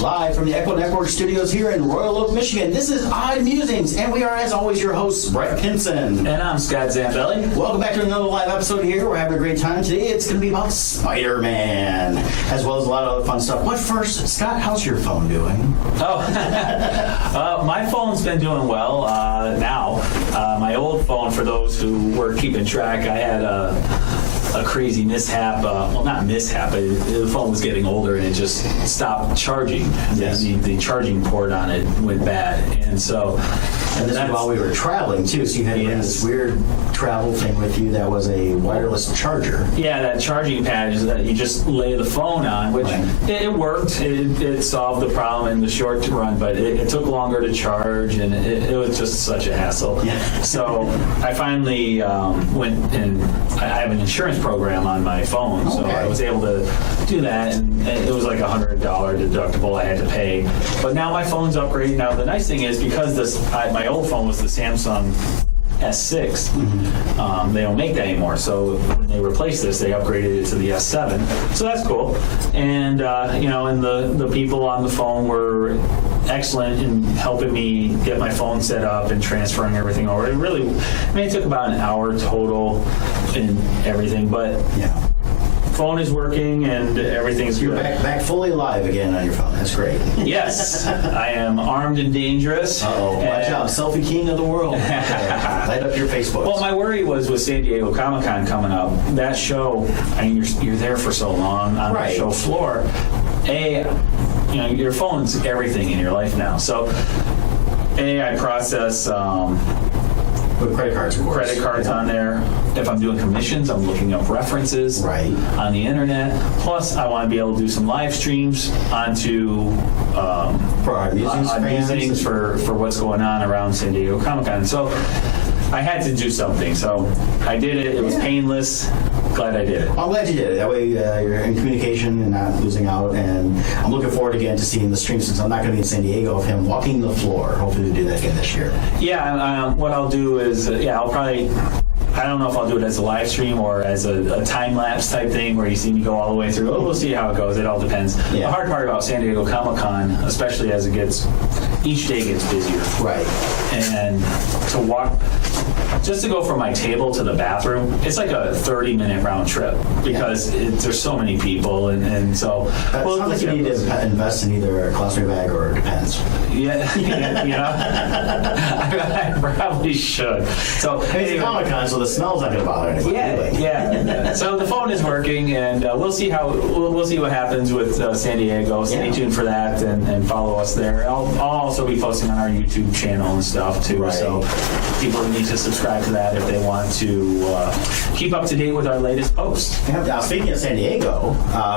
Live from the Echo Network studios here in Royal Oak, Michigan, this is Odd Musings, and we are, as always, your hosts, Brett Pinson. And I'm Scott Zambelli. Welcome back to another live episode here. We're having a great time today. It's going to be about Spider-Man, as well as a lot of other fun stuff. But first, Scott, how's your phone doing? My phone's been doing well now. My old phone, for those who were keeping track, I had a crazy mishap. Well, not mishap, but the phone was getting older and it just stopped charging. Yes. The charging port on it went bad. And so... And this was while we were traveling, too, so you had this weird travel thing with you that was a wireless charger. Yeah, that charging pad is that you just lay the phone on, which it worked. It solved the problem in the short run, but it took longer to charge, and it was just such a hassle. Yeah. So I finally went, and I have an insurance program on my phone, so I was able to do that, and it was like $100 deductible I had to pay. But now my phone's upgraded. Now the nice thing is, because my old phone was the Samsung S6. They don't make that anymore, so when they replaced this, they upgraded it to the S7. So that's cool. And and the people on the phone were excellent in helping me get my phone set up and transferring everything over. It took about an hour total and everything, but phone is working and everything's You're good. back fully alive again on your phone. That's great. Yes, I am armed and dangerous. Watch out. Selfie king of the world. Light up your Facebook. Well, my worry was with San Diego Comic-Con coming up, that show, you're there for so long on the show floor. Your phone's everything in your life now. So, I process... with credit cards, of course. Credit cards on there. If I'm doing commissions, I'm looking up references on the internet. Plus, I want to be able to do some live streams onto for our musings for what's going on around San Diego Comic-Con. So I had to do something. So I did it. It was painless. Glad I did it. I'm glad you did it. That way you're in communication and not losing out. And I'm looking forward again to seeing the stream, since I'm not going to be in San Diego, of him walking the floor. Hopefully we'll do that again this year. Yeah, what I'll do is, I'll probably... I don't know if I'll do it as a live stream or as a time-lapse type thing where you see me go all the way through. We'll see how it goes. It all depends. Yeah. The hard part about San Diego Comic-Con, especially as each day gets busier. Right. And to walk, just to go from my table to the bathroom, it's like a 30-minute round trip because there's so many people. And so... It sounds like you need to invest in either a colostomy bag or Depends. Yeah, I probably should. So it's Comic-Con, so the smell's not going to bother anybody. Yeah. So the phone is working, and we'll see what happens with San Diego. Stay tuned for that, and follow us there. I'll also be posting on our YouTube channel and stuff too. So people need to subscribe to that if they want to keep up to date with our latest posts. Now, speaking of San Diego,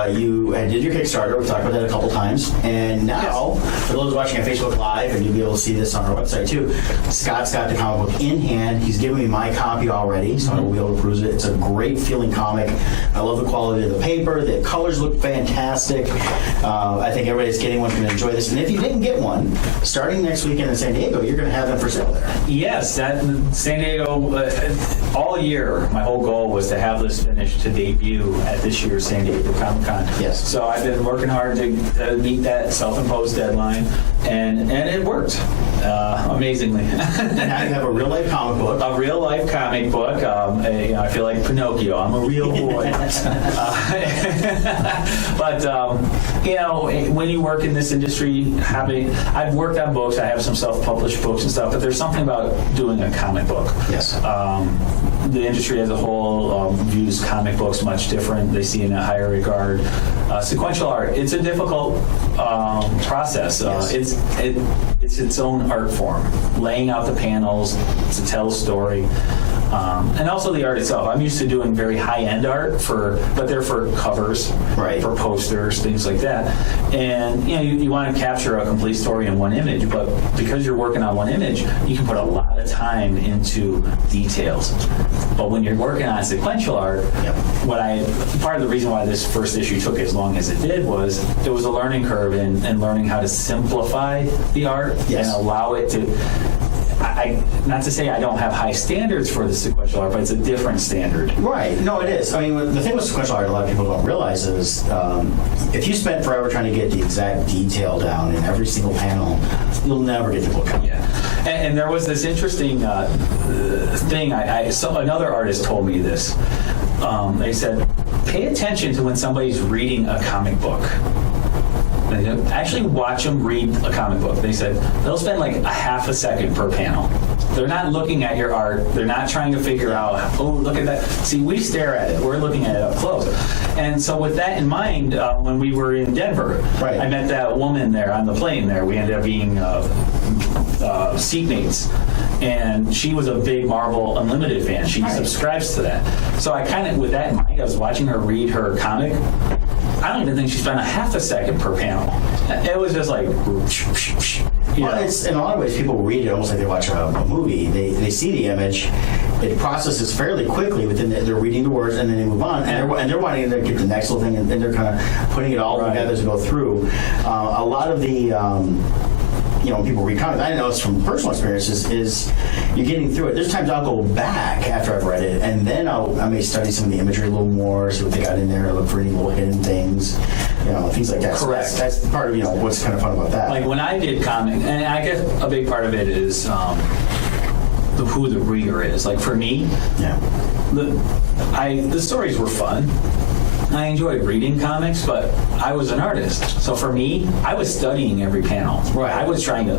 you did your Kickstarter. We talked about that a couple times, and now for those watching on Facebook Live, and you'll be able to see this on our website too, Scott's got the comic book in hand. He's given me my copy already, so I will be able to peruse it. It's a great feeling comic. I love the quality of the paper. The colors look fantastic. I think everybody's getting one going to enjoy this. And if you didn't get one, starting next weekend in San Diego, you're going to have them for sale there. Yes, that San Diego, all year, my whole goal was to have this finished to debut at this year's San Diego Comic-Con. Yes. So I've been working hard to meet that self-imposed deadline, and it worked amazingly. Now you have a real-life comic book. A real-life comic book. I feel like Pinocchio. I'm a real boy. But when you work in this industry, I've worked on books. I have some self-published books and stuff, but there's something about doing a comic book. Yes. The industry as a whole views comic books much different. They see in a higher regard. Sequential art, it's a difficult process. It's its own art form. Laying out the panels to tell a story. And also the art itself. I'm used to doing very high-end art but they're for covers, for posters, things like that. And you want to capture a complete story in one image, but because you're working on one image, you can put a lot of time into details. But when you're working on sequential art, part of the reason why this first issue took as long as it did was it was a learning curve in learning how to simplify the art and allow it to. not to say I don't have high standards for the sequential art, but it's a different standard. Right. No, it is. I mean, the thing with sequential art, a lot of people don't realize is if you spent forever trying to get the exact detail down in every single panel, you'll never get the book out. Yeah. And there was this interesting thing. Another artist told me this. They said, pay attention to when somebody's reading a comic book. Actually watch them read a comic book. They said they'll spend like a half a second per panel. They're not looking at your art. They're not trying to figure out, oh, look at that. See, we stare at it. We're looking at it up close. And so with that in mind, when we were in Denver, right. I met that woman there on the plane there. We ended up being seatmates. And she was a big Marvel Unlimited fan. She subscribes to that. So I kind of, with that in mind, I was watching her read her comic. I don't even think she spent a half a second per panel. It was just like, well, it's in a lot of ways people read it almost like they watch a movie. They see the image, it processes fairly quickly. Within they're reading the words and then they move on, and they're wanting to get the next little thing, and they're kind of putting it all together as they go through. A lot of the when people read comics, I know it's from personal experiences, is you're getting through it. There's times I'll go back after I've read it, and then I may study some of the imagery a little more, see what they got in there, look for any little hidden things, things like that. Correct. So that's part of what's kind of fun about that. Like when I did comic, and I guess a big part of it is who the reader is. Like for me, the stories were fun. I enjoyed reading comics, but I was an artist. So for me, I was studying every panel. Right. I was trying to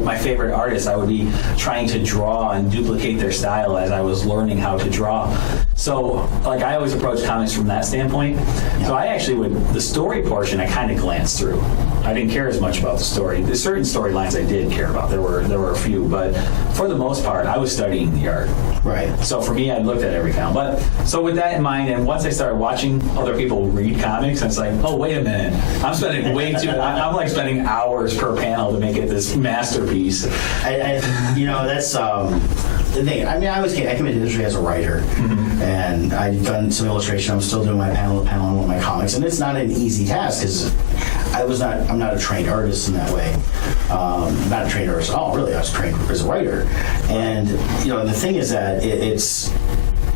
my favorite artist, I would be trying to draw and duplicate their style as I was learning how to draw. So I always approach comics from that standpoint. Yeah. So I actually the story portion, I kind of glanced through. I didn't care as much about the story. There's certain storylines I did care about. There were a few, but for the most part, I was studying the art. Right. So for me, I looked at every panel. But so with that in mind, and once I started watching other people read comics, it's like, oh, wait a minute. I'm spending way too. I'm like spending hours per panel to make it this masterpiece. That's the thing. I mean, I came into the industry as a writer, and I've done some illustration. I'm still doing my panel on one of my comics, and it's not an easy task because I'm not a trained artist in that way. Not a trained artist at all, really. I was trained as a writer. And, the thing is that it's,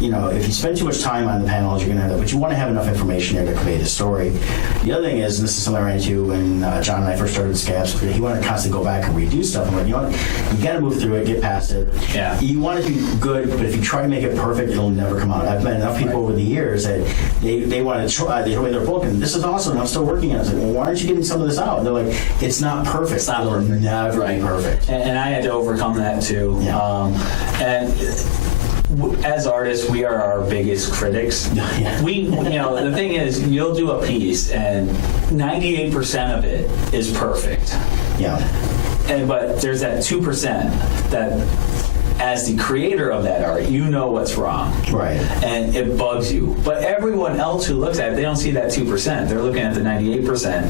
if you spend too much time on the panels, you're going to have that, but you want to have enough information there to convey the story. The other thing is, and this is something I ran into when John and I first started Scabs, he wanted to constantly go back and redo stuff. I'm like, you got to move through it, get past it. Yeah. You want it to be good, but if you try to make it perfect, it'll never come out. I've met enough people over the years that they want to try, they show me their book, and this is awesome, and I'm still working on it. I was like, well, why aren't you getting some of this out? And they're like, it's not perfect. It's not never perfect. And I had to overcome that too. Yeah. And as artists, we are our biggest critics. Yeah. The thing is, you'll do a piece, and 98% of it is perfect. Yeah. But there's that 2% that, as the creator of that art, you know what's wrong. Right. And it bugs you. But everyone else who looks at it, they don't see that 2%. They're looking at the 98%.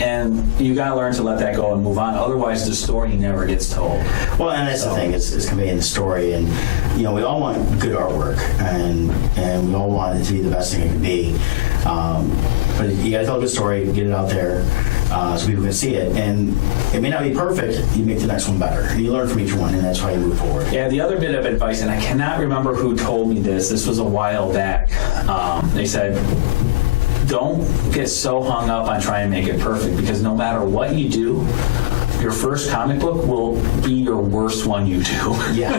And you got to learn to let that go and move on. Otherwise, the story never gets told. Well, and that's the thing, is conveying the story. And, we all want good artwork, and we all want it to be the best thing it can be. But you got to tell a good story, get it out there so people can see it. And it may not be perfect, you make the next one better. And you learn from each one, and that's how you move forward. Yeah, the other bit of advice, and I cannot remember who told me this. This was a while back. They said, don't get so hung up on trying to make it perfect, because no matter what you do, your first comic book will be your worst one you do. Yeah.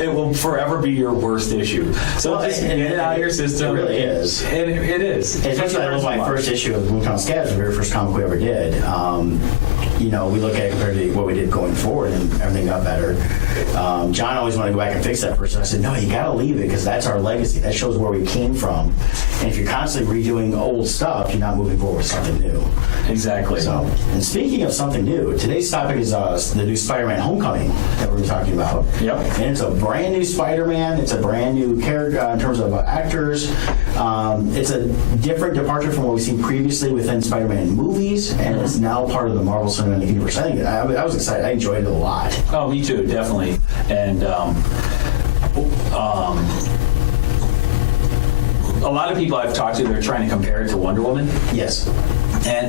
It will forever be your worst issue. So just get it out of your system. It really is. It is. Especially that was my first issue of Boomtown Scabs, the very first comic we ever did. We look at it compared to what we did going forward, and everything got better. John always wanted to go back and fix that first. And I said, no, you got to leave it, because that's our legacy. That shows where we came from. And if you're constantly redoing old stuff, you're not moving forward with something new. Exactly. So, and speaking of something new, today's topic is the new Spider-Man Homecoming that we're talking about. Yep. And it's a brand new Spider-Man. It's a brand new character in terms of actors. It's a different departure from what we've seen previously within Spider-Man movies, and it's now part of the Marvel Cinematic Universe. I was excited. I enjoyed it a lot. Oh, me too, definitely. And a lot of people I've talked to, they're trying to compare it to Wonder Woman. Yes.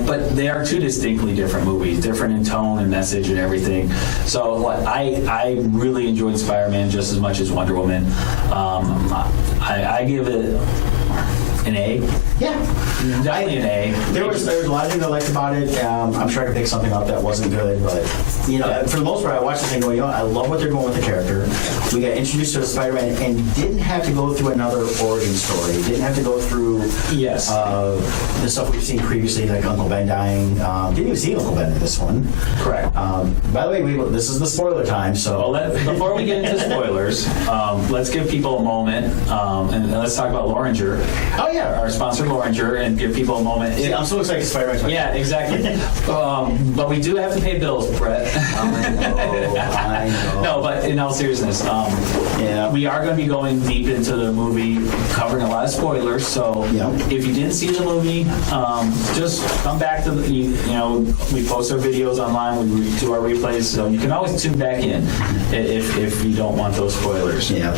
But they are two distinctly different movies, different in tone and message and everything. So I really enjoyed Spider-Man just as much as Wonder Woman. I give it an A. Yeah. Definitely an A. There was a lot of things I liked about it. I'm sure I could pick something up that wasn't good, but for the most part, I watched the thing going, I love what they're going with the character. We got introduced to Spider-Man and didn't have to go through another origin story. Didn't have to go through the stuff we've seen previously, like Uncle Ben dying. Didn't even see Uncle Ben in this one. Correct. By the way, this is the spoiler time, so. Well, before we get into spoilers, let's give people a moment, and let's talk about Loringer. Oh, yeah. Our sponsor, Loringer, and give people a moment. See, I'm so excited to Spider-Man. Yeah, exactly. But we do have to pay bills, Brett. I know. No, but in all seriousness, we are going to be going deep into the movie, covering a lot of spoilers. So if you didn't see the movie, just come back to we post our videos online, we do our replays, so you can always tune back in if you don't want those spoilers. Yeah.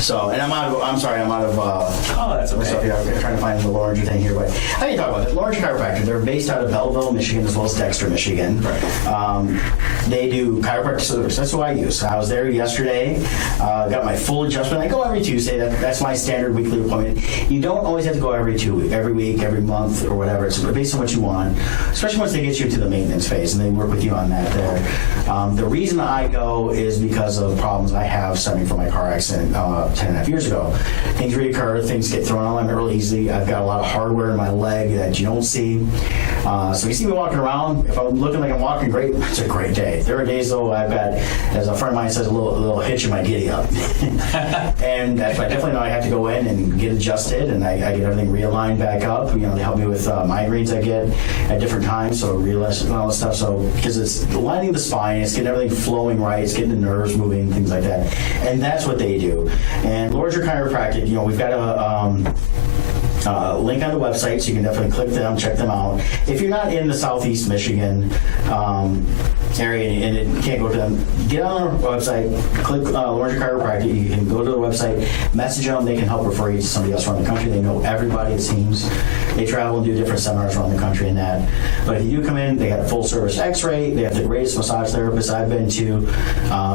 So, and I'm out of. Oh, that's okay. Stuff here. I'm trying to find the Loringer thing here, but how do you talk about it? Loringer Chiropractic. They're based out of Belleville, Michigan, as well as Dexter, Michigan. Right. They do chiropractic service. That's who I use. I was there yesterday. Got my full adjustment. I go every Tuesday. That's my standard weekly appointment. You don't always have to go every week, every month, or whatever. It's based on what you want. Especially once they get you to the maintenance phase and they work with you on that. There. The reason I go is because of problems I have stemming from my car accident 10.5 years ago. Things reoccur, things get thrown on me really easily. I've got a lot of hardware in my leg that you don't see. So you see me walking around, if I'm looking like I'm walking great, it's a great day. There are days though I've got, as a friend of mine says, a little hitch in my giddy up. And I definitely know I have to go in and get adjusted, and I get everything realigned back up. They help me with migraines I get at different times, so realize and all this stuff. So because it's lining the spine, it's getting everything flowing right, it's getting the nerves moving, things like that. And that's what they do. And Loringer Chiropractic, we've got a link on the website, so you can definitely click them, check them out. If you're not in the Southeast Michigan area and you can't go to them, get on our website, click Loringer Chiropractic. You can go to the website, message them. They can help refer you to somebody else around the country. They know everybody, it seems. They travel and do different seminars around the country and that. But if you do come in, they got a full service x-ray. They have the greatest massage therapists I've been to.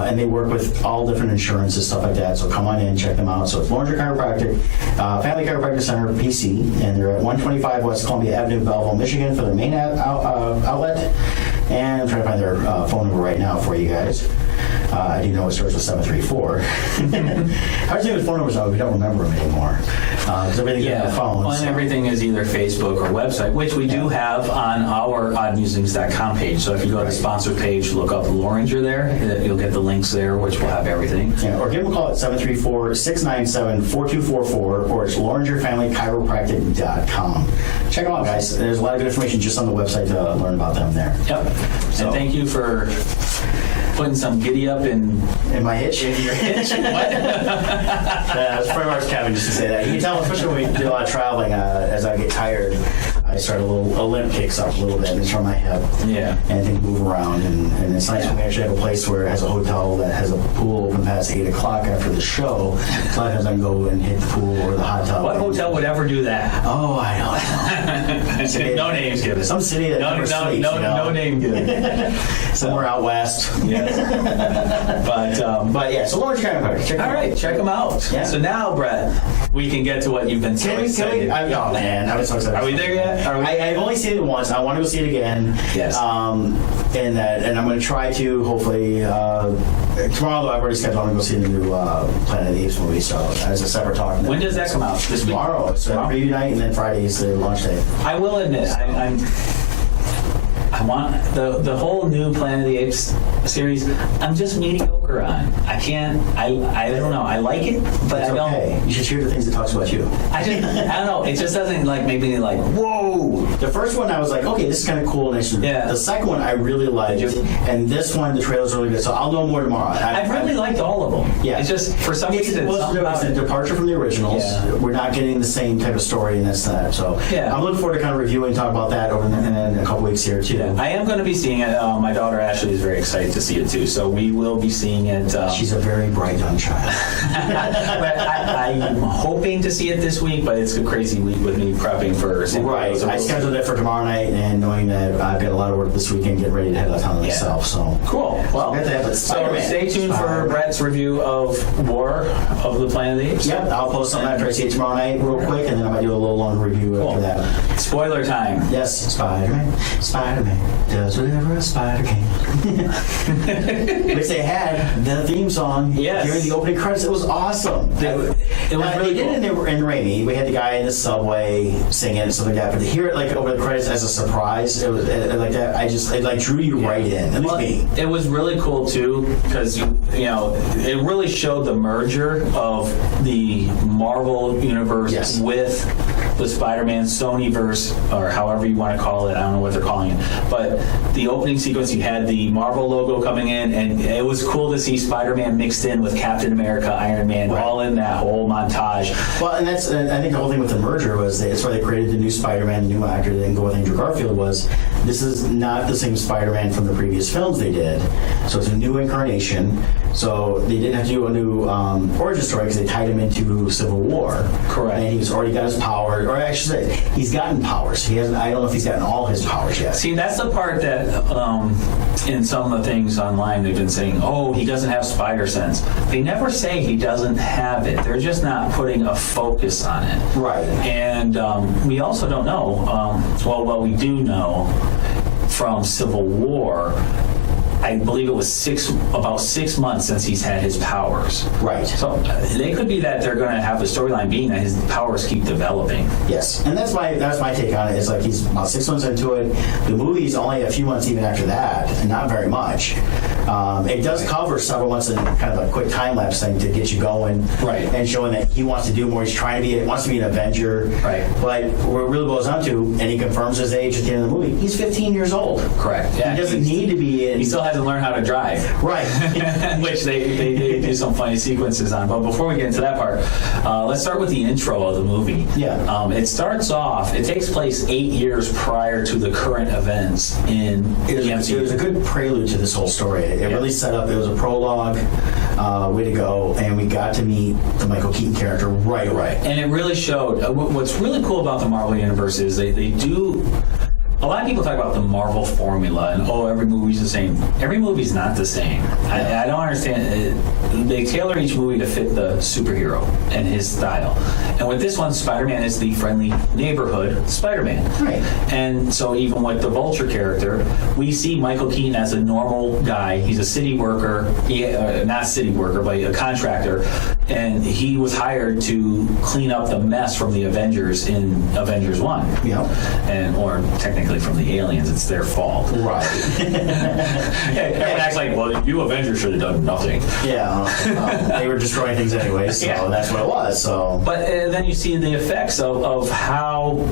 And they work with all different insurances, stuff like that. So come on in, check them out. So it's Loringer Chiropractic, Family Chiropractic Center, PC, and they're at 125 West Columbia Avenue, Belleville, Michigan for their main outlet. And I'm trying to find their phone number right now for you guys. I do know it starts with 734. Hard to do with phone numbers though, we don't remember them anymore. Because everything's on the phone. Well, and everything is either Facebook or website, which we do have on our oddmusings.com page. So if you go to the sponsor page, look up Loringer there, you'll get the links there, which will have everything. Yeah, or give them a call at 734-697-4244, or it's LoringerFamilyChiropractic.com. Check them out, guys. There's a lot of good information just on the website to learn about them there. Yep. So, and thank you for putting some giddy up in my hitch. In your hitch. That's pretty much Kevin just to say that. You can tell, especially when we do a lot of traveling, as I get tired, I start a limp kicks up a little bit, and it's from my hip. Yeah. And things move around, and it's nice when we actually have a place where it has a hotel that has a pool open past 8 o'clock after the show. So a lot of times I can go and hit the pool or the hot tub. What hotel would ever do that? Oh, I know. No names given. Some city that never sleeps. No name given. Somewhere out west. Yes. But yeah, so Loringer Chiropractic. All right, check them out. Yeah. So now, Brett, we can get to what you've been so excited. Oh man, I was so excited. Are we there yet? I've only seen it once. I want to go see it again. Yes. And I'm going to try to hopefully tomorrow. Though I've already scheduled. I'm going to go see the new Planet of the Apes movie. So as a separate talk. When does that come out? This week? Tomorrow. It's preview night, and then Friday is the launch day. I will admit, I want the whole new Planet of the Apes series. I'm just mediocre on. I can't. I don't know. I like it, but It's I don't. okay. You should hear the things it talks about you. I don't know. It just doesn't make me like whoa. The first one I was like, okay, this is kind of cool. Yeah. The second one I really liked, and this one the trailer's really good. So I'll know more tomorrow. I really liked all of them. Yeah. It's just for some reason it's a departure from the originals. Yeah. We're not getting the same type of story and this and that. So yeah. I'm looking forward to kind of reviewing and talk about that over in a couple weeks here too. Yeah. Yeah, I am going to be seeing it. My daughter Ashley is very excited to see it too, so we will be seeing it. She's a very bright young child. But I'm hoping to see it this week, but it's a crazy week with me prepping for San Diego. Right. So I scheduled it for tomorrow night, and knowing that I've got a lot of work this weekend, getting ready to head out of town myself. So cool. Well, so stay tuned for Brett's review of War of the Planet of the Apes. Yep, I'll post something after I see it tomorrow night real quick, and then I might do a little long review after that. Spoiler time. Yes, Spider-Man does whatever a spider can. Which they had the theme song during the opening credits. It was awesome. It was really cool. They did it in Raimi. We had the guy in the subway singing and stuff like that. But to hear it like over the credits as a surprise, it was like that. It like drew you right in. At least me. It was really cool too because it really showed the merger of the Marvel universe with the Spider-Man Sonyverse, or however you want to call it. I don't know what they're calling it. But the opening sequence, you had the Marvel logo coming in, and it was cool to see Spider-Man mixed in with Captain America, Iron Man, all in that whole montage. Well, and I think the whole thing with the merger was that's why they created the new Spider-Man, the new actor, they didn't go with Andrew Garfield, was this is not the same Spider-Man from the previous films they did. So it's a new incarnation. So they didn't have to do a new origin story because they tied him into Civil War. Correct. And he's already got his powers, or I should say, he's gotten powers. He hasn't. I don't know if he's gotten all his powers yet. See, that's the part that in some of the things online they've been saying, oh, he doesn't have spider sense. They never say he doesn't have it. They're just not putting a focus on it. Right. And we also don't know. Well, we do know from Civil War. I believe it was about 6 months since he's had his powers. Right. So they could be that they're going to have the storyline being that his powers keep developing. Yes, and that's my take on it. Is like he's about 6 months into it. The movie's only a few months even after that, and not very much. It does cover several months in kind of a quick time lapse thing to get you going, right? And showing that he wants to do more. He's wants to be an Avenger, right? But what it really boils down to, and he confirms his age at the end of the movie. He's 15 years old. Correct. Yeah, he doesn't need to be in. He still hasn't learned how to drive, right? Which they do some funny sequences on. But before we get into that part, let's start with the intro of the movie. Yeah. It starts off. It takes place 8 years prior to the current events in the MCU. It was a good prelude to this whole story. It really set up. It was a prologue. Way to go! And we got to meet the Michael Keaton character right away. And it really showed. What's really cool about the Marvel universe is they do. A lot of people talk about the Marvel formula and, every movie's the same. Every movie's not the same. I don't understand. They tailor each movie to fit the superhero and his style. And with this one, Spider-Man is the friendly neighborhood Spider-Man. Right. And so even with the Vulture character, we see Michael Keaton as a normal guy. He's a city worker, not city worker, but a contractor. And he was hired to clean up the mess from the Avengers in Avengers 1. Yeah. Or technically from the aliens, it's their fault. Right. Everyone acts like, well, you Avengers should have done nothing. Yeah. They were destroying things anyway, so that's what it was. So. But then you see the effects of how.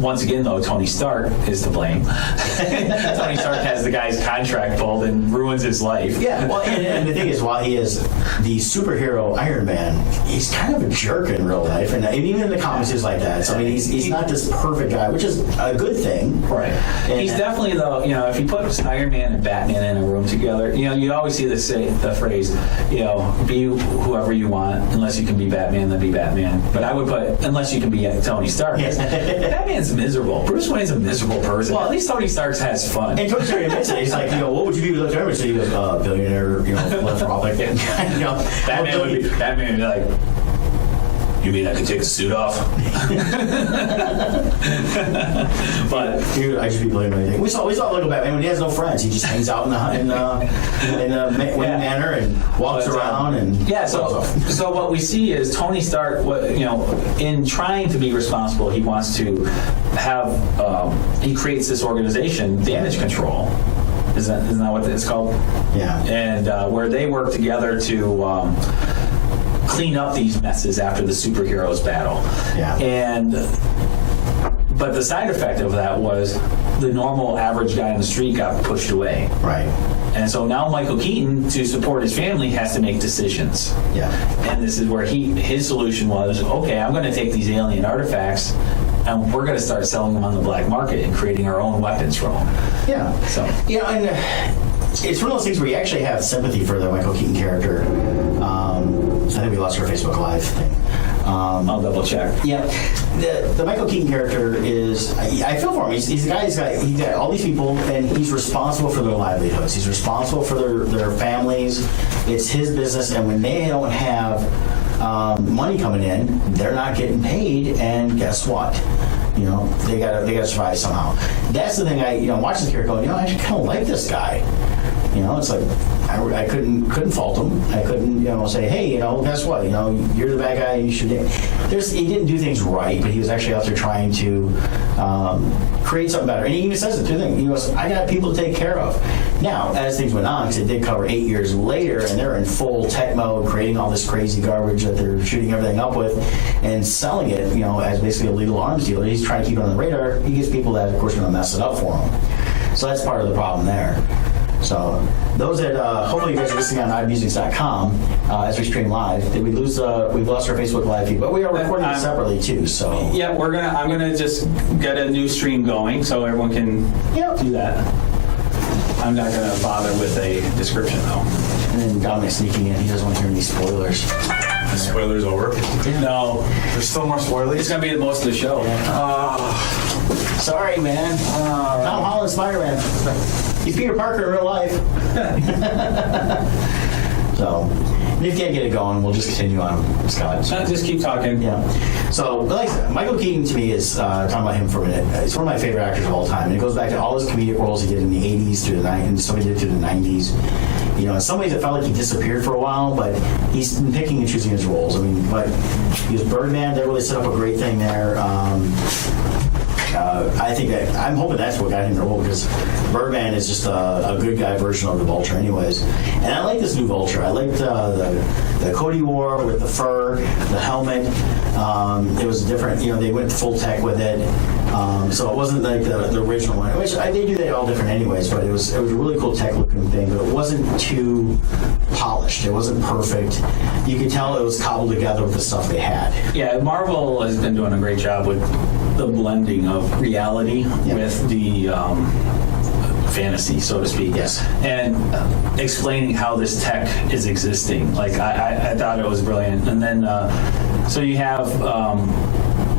Once again, though, Tony Stark is to blame. Tony Stark has the guy's contract pulled and ruins his life. Yeah, well, and the thing is, while he is the superhero Iron Man, he's kind of a jerk in real life, and even in the comics, he's like that. So I mean, he's not this perfect guy, which is a good thing. Right. And he's definitely if you put Iron Man and Batman in a room together, you always see the phrase, be whoever you want, unless you can be Batman, then be Batman. But I would put unless you can be Tony Stark. Batman's miserable. Bruce Wayne's a miserable person. Well, at least Tony Stark has fun. And Tony Stark admits it. He's like, what would you be without Tony? So he goes, billionaire, philanthropic. Batman would be like, you mean I could take the suit off? But dude, I just be blaming anything. We saw Lego Batman when he has no friends. He just hangs out in the Wayne Manor and walks around and So what we see is Tony Stark. In trying to be responsible, he wants to have. He creates this organization, Damage Control. Isn't that what it's called? Yeah. And where they work together to. Clean up these messes after the superheroes battle. Yeah. But the side effect of that was the normal average guy in the street got pushed away. Right. And so now Michael Keaton, to support his family, has to make decisions. Yeah. And this is where his solution was, okay, I'm going to take these alien artifacts and we're going to start selling them on the black market and creating our own weapons from them. Yeah. So And it's one of those things where you actually have sympathy for the Michael Keaton character. I think we lost our Facebook Live thing. I'll double check. Yeah, the Michael Keaton character is, I feel for him. He's the guy, he's got all these people, and he's responsible for their livelihoods. He's responsible for their families. It's his business, and when they don't have money coming in, they're not getting paid, and guess what? They gotta survive somehow. That's the thing. I watch this character going, I actually kind of like this guy. It's like I couldn't fault him. I couldn't say, hey, guess what? You're the bad guy. You should. He didn't do things right, but he was actually out there trying to create something better. And he even says it too. He goes, I got people to take care of. Now, as things went on, because it did cover 8 years later, and they're in full tech mode, creating all this crazy garbage that they're shooting everything up with, and selling it, as basically a legal arms dealer. He's trying to keep it on the radar. He gets people that, of course, are going to mess it up for him. So that's part of the problem there. So those that hopefully you guys are listening on Musings.com as we stream live. We've lost our Facebook Live feed, but we are recording it separately too. So yeah, I'm gonna just get a new stream going so everyone can do that. I'm not gonna bother with a description though. And then Dominic's sneaking in. He doesn't want to hear any spoilers. The spoilers over? No, There's still more spoilers? it's gonna be the most of the show. Sorry, man. Tom Holland, Spider-Man. He's Peter Parker in real life. So, and if you can't get it going, we'll just continue on, Scott. Just keep talking. Yeah. So, like I said, Michael Keaton to me is, talking about him for a minute, he's one of my favorite actors of all time. And it goes back to all his comedic roles he did in the 80s through the 90s, and some he did through the 90s. In some ways it felt like he disappeared for a while, but he's been picking and choosing his roles. I mean, like, he was Birdman, they really set up a great thing there. I think I'm hoping that's what got him the role, because Birdman is just a good guy version of the Vulture anyways. And I like this new Vulture. I liked the coat he wore with the fur, the helmet. It was different, they went full tech with it. So it wasn't like the original one, which they do that all different anyways, but it was a really cool tech looking thing, but it wasn't too polished. It wasn't perfect. You could tell it was cobbled together with the stuff they had. Yeah, Marvel has been doing a great job with the blending of reality with the fantasy, so to speak. Yes. And explaining how this tech is existing. Like, I thought it was brilliant. And then, so you have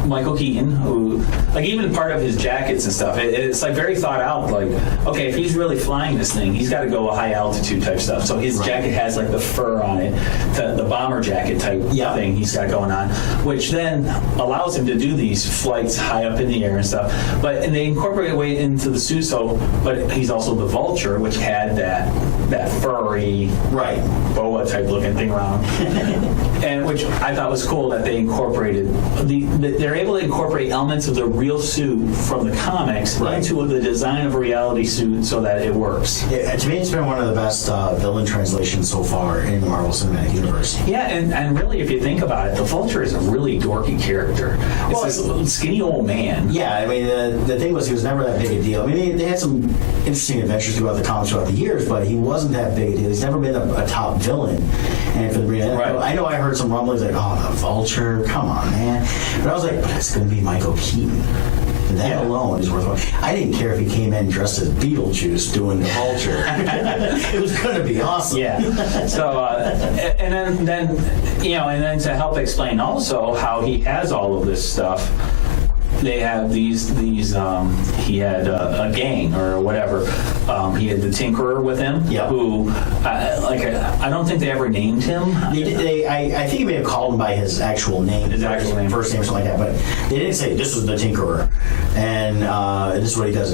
Michael Keaton, who, like, even part of his jackets and stuff, it's like very thought out. Like, okay, if he's really flying this thing, he's got to go a high altitude type stuff. So his jacket has like the fur on it, the bomber jacket type thing he's got going on, which then allows him to do these flights high up in the air and stuff. And they incorporate it way into the suit. But he's also the Vulture, which had that furry boa type looking thing around, and which I thought was cool that they incorporated they're able to incorporate elements of the real suit from the comics into the design of a reality suit so that it works. Yeah, to me, it's been one of the best villain translations so far in the Marvel Cinematic Universe. Yeah, and really, if you think about it, the Vulture is a really dorky character. It's this skinny old man. Yeah, I mean, the thing was, he was never that big a deal. I mean, they had some interesting adventures throughout the comics throughout the years, but he wasn't that big a deal. He's never been a top villain. And for the I know I heard some rumblings like, oh, the Vulture, come on, man. But I was like, but it's going to be Michael Keaton. That alone is worth. I didn't care if he came in dressed as Beetlejuice doing the Vulture. It was going to be awesome. Yeah. So, and then to help explain also how he has all of this stuff. They have these. He had a gang or whatever. He had the Tinkerer with him, who, I don't think they ever named him. I think he may have called him by his actual name, first name or something like that. But they didn't say this is the Tinkerer, and this is what he does.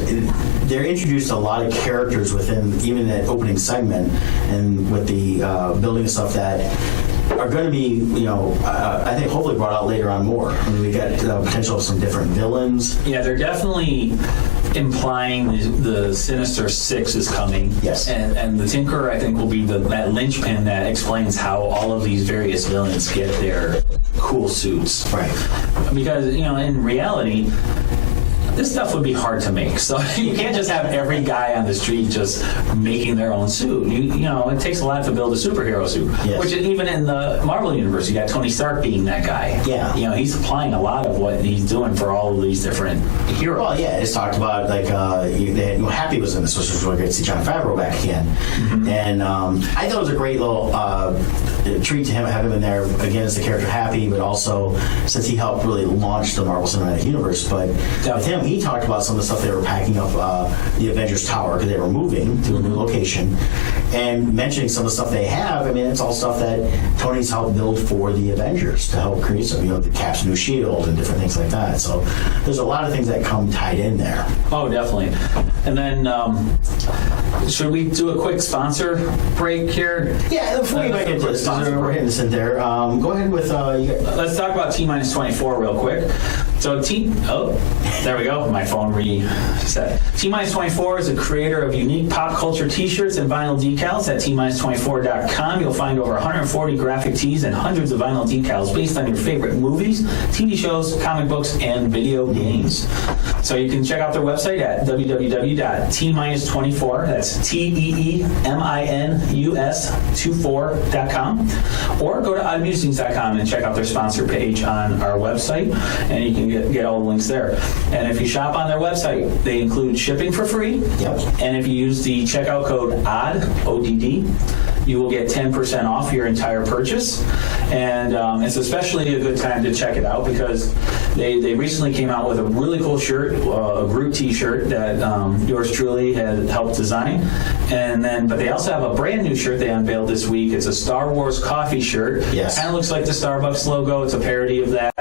They're introduced a lot of characters within even that opening segment, and with the building and stuff that are going to be, I think hopefully brought out later on more. I mean, we got potential of some different villains. Yeah, they're definitely implying the Sinister Six is coming. Yes. And the Tinkerer, I think, will be that linchpin that explains how all of these various villains get their cool suits. Right. Because, in reality, this stuff would be hard to make. So you can't just have every guy on the street just making their own suit. You know, it takes a lot to build a superhero suit. Yes. Which even in the Marvel universe, you got Tony Stark being that guy. Yeah. You know, he's applying a lot of what he's doing for all of these different heroes. Well, yeah, it's talked about like Happy was in this, which was really great to see John Favreau back again, and I thought it was a great little treat to have him in there again as the character Happy, but also since he helped really launch the Marvel Cinematic Universe. But with him, he talked about some of the stuff they were packing up the Avengers Tower because they were moving to a new location, and mentioning some of the stuff they have. I mean, it's all stuff that Tony's helped build for the Avengers to help create some, the Cap's new shield and different things like that. So there's a lot of things that come tied in there. Oh, definitely. And then, should we do a quick sponsor break here? Yeah, before we get into this, we're hitting this in there. Go ahead with. Let's talk about T-24 real quick. So there we go. My phone reset. T-24 is a creator of unique pop culture T-shirts and vinyl decals at T-24.com. You'll find over 140 graphic tees and hundreds of vinyl decals based on your favorite movies, TV shows, comic books, and video games. So you can check out their website at www.T-24. That's TEEMINUS24.com, or go to Musings.com and check out their sponsor page on our website, and you can get all the links there. And if you shop on their website, they include shipping for free. Yep. And if you use the checkout code ODD, ODD, you will get 10% off your entire purchase. And it's especially a good time to check it out because they recently came out with a really cool shirt, a Groot t-shirt that yours truly had helped design. But they also have a brand new shirt they unveiled this week. It's a Star Wars coffee shirt. Yes. Kind of looks like the Starbucks logo. It's a parody of that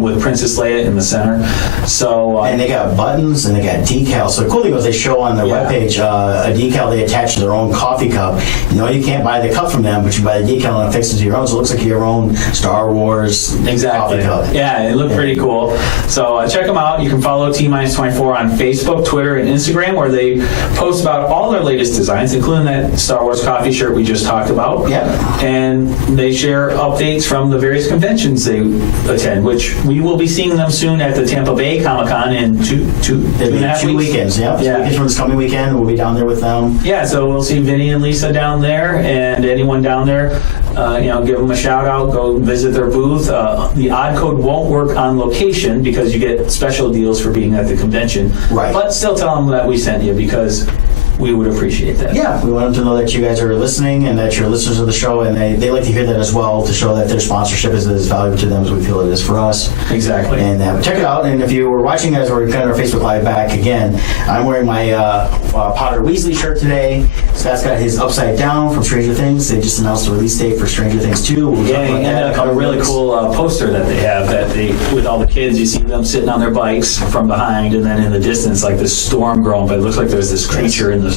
with Princess Leia in the center. So and they got buttons and they got decals. So the cool thing was they show on their webpage a decal they attach to their own coffee cup. You can't buy the cup from them, but you buy the decal and fix it to your own. So it looks like your own Star Wars coffee cup. Yeah, it looked pretty cool. So check them out. You can follow T-24 on Facebook, Twitter, and Instagram, where they post about all their latest designs, including that Star Wars coffee shirt we just talked about. Yeah. And they share updates from the various conventions they attend, which we will be seeing them soon at the Tampa Bay Comic-Con in two and a half two weeks. weekends. Yeah. 2 weekends from this coming weekend. We'll be down there with them. Yeah, so we'll see Vinny and Lisa down there, and anyone down there, give them a shout out. Go visit their booth. The odd code won't work on location because you get special deals for being at the convention. Right. But still tell them that we sent you because we would appreciate that. Yeah, we want them to know that you guys are listening and that you're listeners of the show, and they like to hear that as well, to show that their sponsorship is as valuable to them as we feel it is for us. Exactly. And check it out. And if you were watching as we're kind of our Facebook Live back again, I'm wearing my Potter Weasley shirt today. Scott's got his Upside Down from Stranger Things. They just announced the release date for Stranger Things 2. We'll talk about that. And a really cool poster that they have with all the kids. You see them sitting on their bikes from behind, and then in the distance, like this storm growing, but it looks like there's this creature in the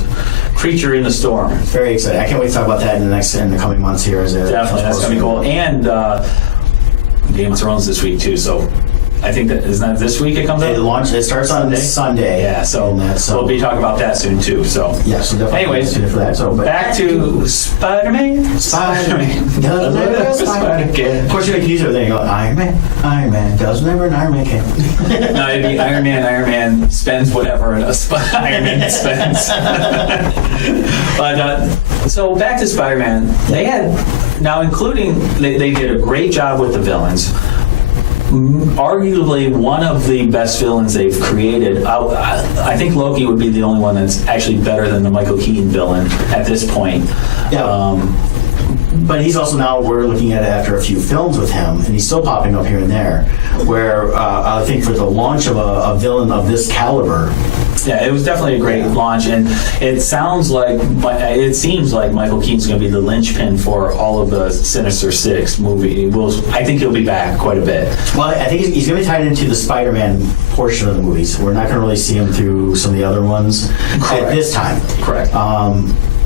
storm. Very excited. I can't wait to talk about that in the coming months here. Definitely, that's gonna be cool. And Game of Thrones this week too. So I think that isn't that this week it comes out. It starts on Sunday. Yeah, so we'll be talking about that soon too. So yeah, so definitely. Anyways, for that. So back to Spider-Man. Of course, you can use everything. You go, Iron Man does never an Iron Man can. No, it'd be Iron Man spends whatever Iron Man spends. But so back to Spider-Man. They did a great job with the villains. Arguably one of the best villains they've created. I think Loki would be the only one that's actually better than the Michael Keaton villain at this point. Yeah. But he's also now, we're looking at it after a few films with him, and he's still popping up here and there, where I think for the launch of a villain of this caliber. Yeah, it was definitely a great launch, and it seems like Michael Keaton's going to be the linchpin for all of the Sinister Six movie. I think he'll be back quite a bit. Well, I think he's going to be tied into the Spider-Man portion of the movies. We're not going to really see him through some of the other ones at this time. Correct.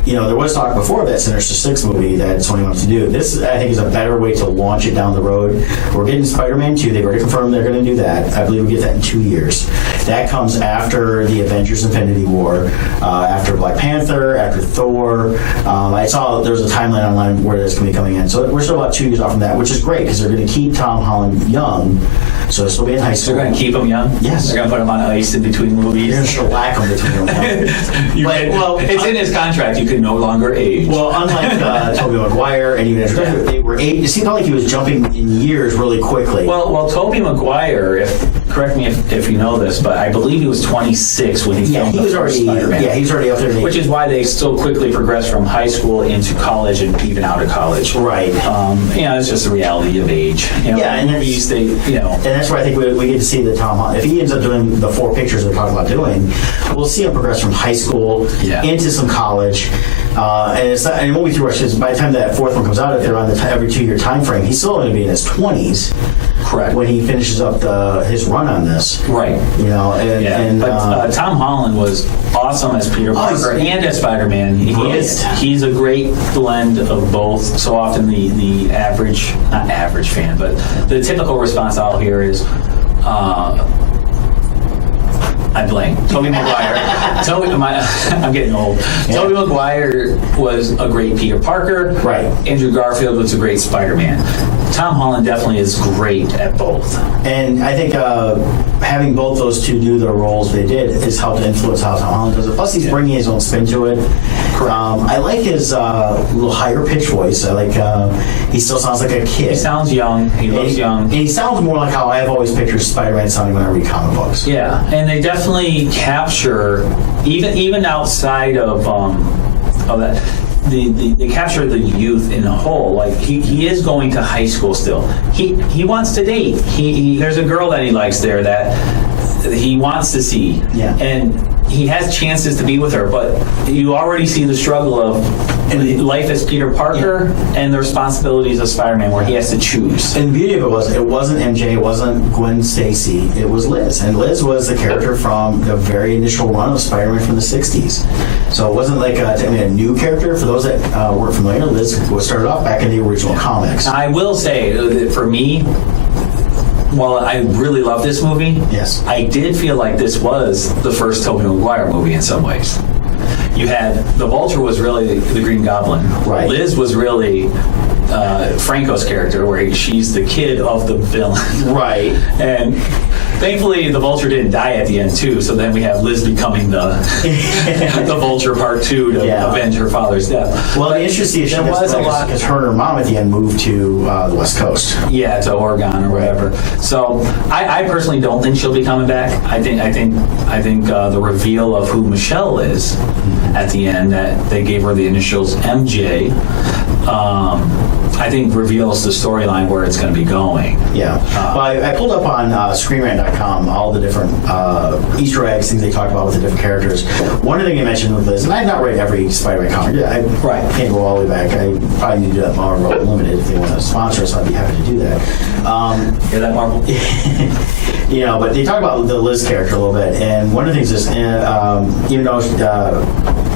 There was talk before of that Sinister Six movie that Sony wants to do. This, I think, is a better way to launch it down the road. We're getting Spider-Man 2. They've already confirmed they're going to do that. I believe we get that in 2 years. That comes after the Avengers Infinity War, after Black Panther, after Thor. I saw there's a timeline online where that's going to be coming in. So we're still about 2 years off from that, which is great because they're going to keep Tom Holland young. So he'll still be in high school. They're going to keep him young? Yes. They're going to put him on ice in between movies? They're going to shellac him between them. It's in his contract. You can no longer age. Well, unlike Tobey Maguire and even Andrew Garfield, they were it seemed like he was jumping in years really quickly. Well, Tobey Maguire, correct me if you know this, but I believe he was 26 when he filmed he the was first already Spider-Man. he was already up there. Which is why they so quickly progressed from high school into college and even out of college. Right. It's just the reality of age. And movies, and that's why I think we get to see the Tom Holland. If he ends up doing the 4 pictures they're talking about doing, we'll see him progress from high school into some college. And it's not, and it won't be too rushed because by the time that 4th one comes out, if they're on the every 2-year time frame, he's still going to be in his 20s. Correct. When he finishes up his run on this. Right. But Tom Holland was awesome as Peter Parker and as Spider-Man. He's a great blend of both. So often the average, not average fan, but the typical response I'll hear is, I blame Tobey Maguire. I'm getting old. Yeah. Tobey Maguire was a great Peter Parker. Right. Andrew Garfield was a great Spider-Man. Tom Holland definitely is great at both. And I think having both those two do the roles they did has helped influence how Tom Holland does it. Plus, he's bringing his own spin to it. I like his little higher pitch voice. I like he still sounds like a kid. He sounds young. He looks young. And he sounds more like how I've always pictured Spider-Man sounding when I read comic books. Yeah, and they definitely capture even outside of that. They capture the youth in a whole. Like he is going to high school still. He wants to date. There's a girl that he likes there that he wants to see. Yeah. And he has chances to be with her, but you already see the struggle of life as Peter Parker and the responsibilities of Spider-Man, where he has to choose. And the beauty of it wasn't MJ, it wasn't Gwen Stacy, it was Liz. And Liz was the character from the very initial run of Spider-Man from the 60s. So it wasn't like a new character. For those that weren't familiar, Liz started off back in the original comics. I will say that for me, while I really love this movie, yes, I did feel like this was the first Tobey Maguire movie in some ways. You had the Vulture was really the Green Goblin. Right. Liz was really Franco's character, where she's the kid of the villain. Right. And thankfully, the Vulture didn't die at the end too. So then we have Liz becoming the Vulture Part 2 to avenge her father's death. Well, the interesting issue was a lot because her and her mom at the end moved to the West Coast. Yeah, to Oregon or whatever. So I personally don't think she'll be coming back. I think the reveal of who Michelle is at the end, that they gave her the initials MJ. I think reveals the storyline where it's going to be going. Yeah. Well, I pulled up on ScreenRant.com all the different Easter eggs, things they talk about with the different characters. One of the things I mentioned with Liz, and I've not read every Spider-Man comic. I can't go all the way back. I probably need to do that Marvel Limited if they want to sponsor us. I'd be happy to do that. Hear that, Marvel? But they talk about the Liz character a little bit, and one of the things is, even though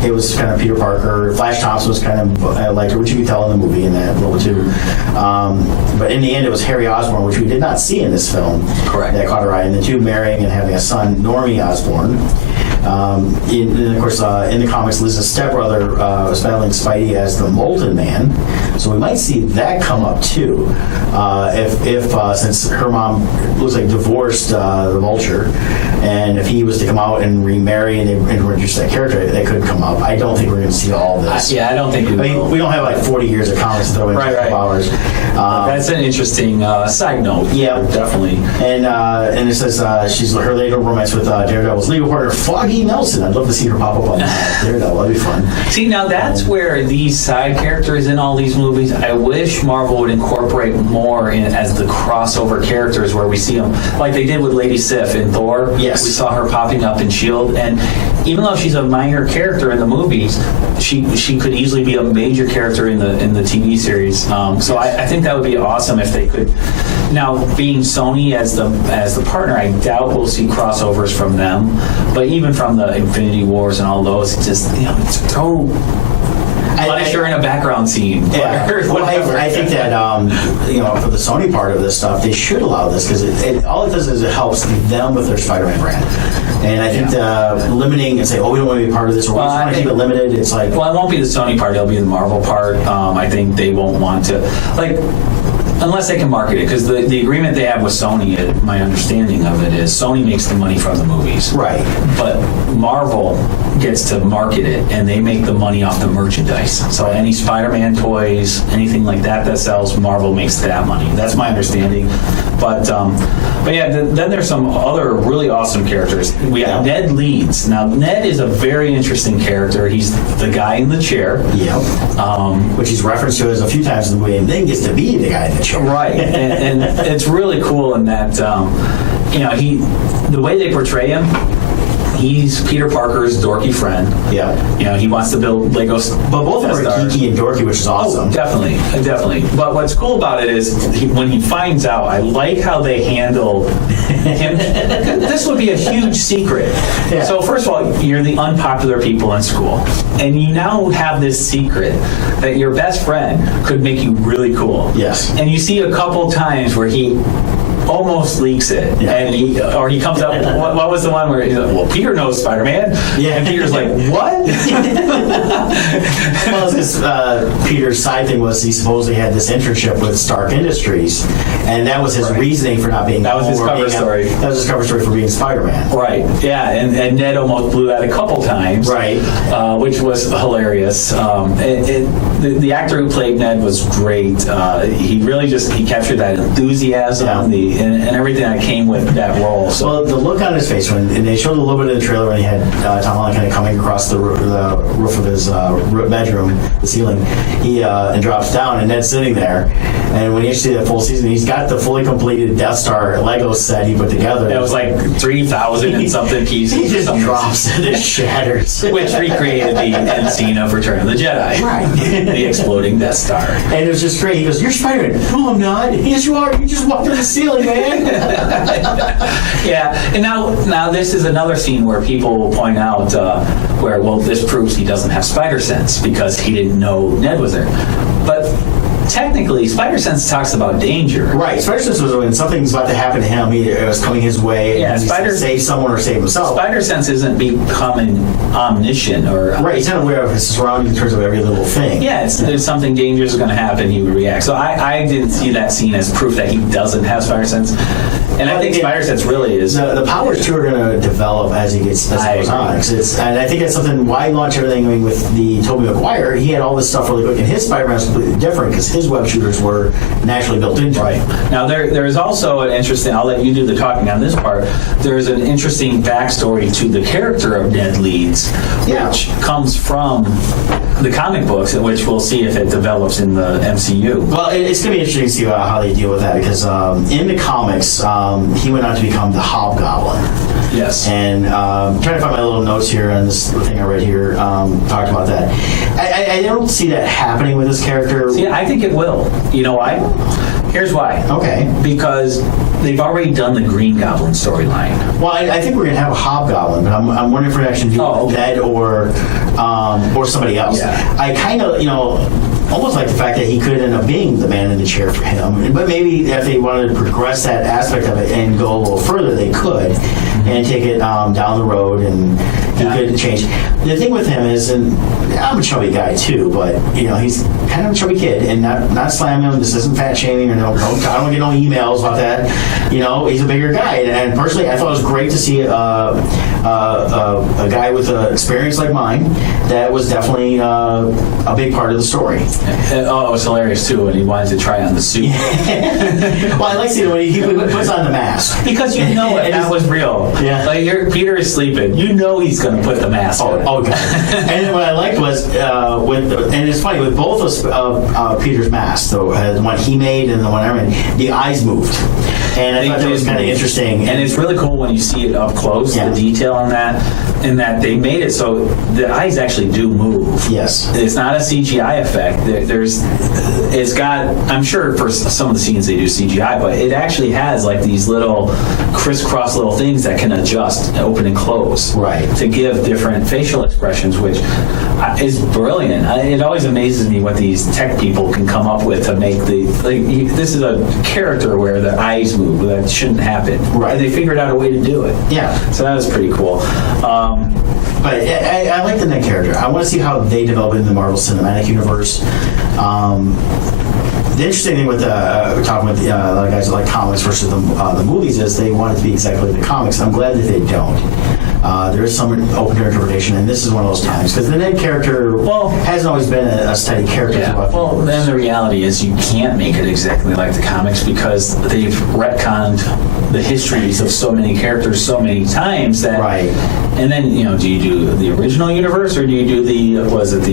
it was kind of Peter Parker, Flash Thompson was kind of like what you could tell in the movie in that role too. But in the end, it was Harry Osborn, which we did not see in this film. Correct. That caught our eye, and the two marrying and having a son, Normie Osborn. And of course, in the comics, Liz's stepbrother was battling Spidey as the Molten Man, so we might see that come up too. If since her mom looks like divorced the Vulture, and if he was to come out and remarry and they introduce that character, that could come up. I don't think we're going to see all this. I don't think we will. I mean, we don't have like 40 years of comics to throw in a couple hours. That's an interesting side note. Yeah, definitely. And it says her later romance with Daredevil's legal partner Foggy Nelson. I'd love to see her pop up on Daredevil. That'd be fun. See, now that's where these side characters in all these movies, I wish Marvel would incorporate more in as the crossover characters, where we see them like they did with Lady Sif in Thor. Yes, we saw her popping up in S.H.I.E.L.D. and even though she's a minor character in the movies, she could easily be a major character in the TV series. So I think that would be awesome if they could. Now, being Sony as the partner, I doubt we'll see crossovers from them. But even from the Infinity Wars and all those, it's just it's so. Punisher in a background scene. Yeah, Or well, whatever. I think that for the Sony part of this stuff, they should allow this because all it does is it helps them with their Spider-Man brand. And I think limiting and say, we don't want to be a part of this, or we just want to keep it limited. It's like, Well, it won't be the Sony part; it'll be the Marvel part. I think they won't want to, unless they can market it, because the agreement they have with Sony, my understanding of it is Sony makes the money from the movies, right. but Marvel gets to market it, and they make the money off the merchandise. So any Spider-Man toys, anything like that sells, Marvel makes that money. That's my understanding. But yeah, then there's some other really awesome characters. We have Ned Leeds. Now, Ned is a very interesting character. He's the guy in the chair. Yep. Which he's referenced to as a few times in the movie, and then gets to be the guy in the chair. Right, and it's really cool in that the way they portray him. He's Peter Parker's dorky friend. Yeah. He wants to build Legos. But both of them are geeky and dorky, which is awesome. Oh, definitely. But what's cool about it is when he finds out, I like how they handle him. This would be a huge secret. Yeah. So first of all, you're the unpopular people in school, and you now have this secret that your best friend could make you really cool. Yes. And you see a couple times where he almost leaks it, and he comes up. What was the one where he's like, "Well, Peter knows Spider-Man," and Peter's like, "What?" Well, because Peter's side thing was he supposedly had this internship with Stark Industries, and that was his reasoning for not being. That was his cover story. That was his cover story for being Spider-Man. Right. Yeah, and Ned almost blew that a couple times. Right. Which was hilarious. The actor who played Ned was great. He really he captured that enthusiasm, and everything that came with that role. So. Well, the look on his face when and they showed a little bit of the trailer when he had Tom Holland kind of coming across the roof of his bedroom, the ceiling, and drops down, and Ned's sitting there. And when you see that full season, he's got the fully completed Death Star Lego set he put together. It was like 3,000 and something pieces. He just drops and it shatters. Which recreated the end scene of Return of the Jedi. Right. The exploding Death Star. And it was just great. He goes, "You're Spider-Man." "No, I'm not." "Yes, you are. You just walked on the ceiling, man." Yeah. And now this is another scene where people will point out where, this proves he doesn't have spider sense because he didn't know Ned was there. But technically, spider sense talks about danger. Right. Spider sense was when something's about to happen to him, it was coming his way. Yeah, and he needs to save someone or save himself. Spider sense isn't becoming omniscient or right. He's not aware of his surroundings in terms of every little thing. Yeah, if something dangerous is going to happen, he would react. So I didn't see that scene as proof that he doesn't have spider sense. And I think spider sense really is the powers too are going to develop as he goes on. And I think that's something. Why launch everything? I mean, with the Tobey Maguire, he had all this stuff really quick, and his Spider-Man was completely different because his web shooters were naturally built into it. Right. Now there is also an interesting. I'll let you do the talking on this part. There is an interesting backstory to the character of Ned Leeds, which comes from the comic books, which we'll see if it develops in the MCU. Well, it's going to be interesting to see how they deal with that because in the comics. He went on to become the Hobgoblin. Yes. And trying to find my little notes here on this thing I read here, talked about that. I don't see that happening with this character. See, I think it will. You know why? Here's why. Okay. Because they've already done the Green Goblin storyline. Well, I think we're going to have a Hobgoblin, but I'm wondering if we're actually doing Ned or somebody else. Yeah. I kind of, almost like the fact that he could end up being the man in the chair for him. But maybe if they wanted to progress that aspect of it and go a little further, they could and take it down the road and he could change. The thing with him is, and I'm a chubby guy too, but he's kind of a chubby kid, and not slamming him. This isn't fat shaming or I don't get no emails about that. He's a bigger guy, and personally, I thought it was great to see a guy with an experience like mine. That was definitely a big part of the story. It was hilarious too when he wanted to try on the suit. Well, I like seeing when he puts on the mask because if that was real. Yeah. Like Peter is sleeping. He's going to put the mask on. Oh, God. And then what I liked was and it's funny with both of Peter's masks, the one he made and the one I made, the eyes moved. And I thought that was kind of interesting. And it's really cool when you see it up close, Yeah. the detail on that, and that they made it so the eyes actually do move. Yes. It's not a CGI effect. It's got, I'm sure for some of the scenes they do CGI, but it actually has like these little crisscross little things that can adjust, open and close. Right. To give different facial expressions, which is brilliant. It always amazes me what these tech people can come up with to make this is a character where the eyes move. That shouldn't happen. Right. And they figured out a way to do it. Yeah. So that was pretty cool. But I like the Ned character. I want to see how they develop in the Marvel Cinematic Universe. The interesting thing with talking with a lot of guys that like comics versus the movies is they want it to be exactly like the comics. I'm glad that they don't. There is some open to interpretation, and this is one of those times because the Ned character hasn't always been a steady character. Yeah. Well, then the reality is you can't make it exactly like the comics because they've retconned the histories of so many characters so many times that. Right. And then do you do the original universe or do you do the Ultimate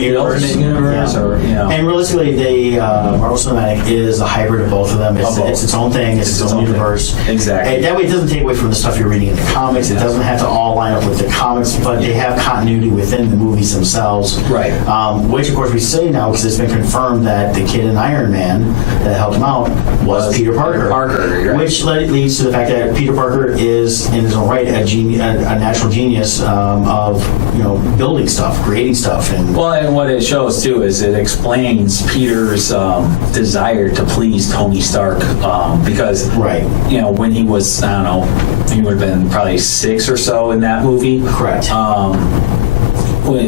Universe? The Ultimate Universe, Yeah. or And realistically, the Marvel Cinematic is a hybrid of both of them. It's its own thing. It's its own universe. Exactly. And that way, it doesn't take away from the stuff you're reading in the comics. It doesn't have to all line up with the comics, but they have continuity within the movies themselves. Right. Which, of course, we say now because it's been confirmed that the kid in Iron Man that helped him out was Peter Parker. Right. Which leads to the fact that Peter Parker is, in his own right, a natural genius of building stuff, creating stuff, and what it shows too is it explains Peter's desire to please Tony Stark because when he was, I don't know, he would have been probably 6 or so in that movie. Correct.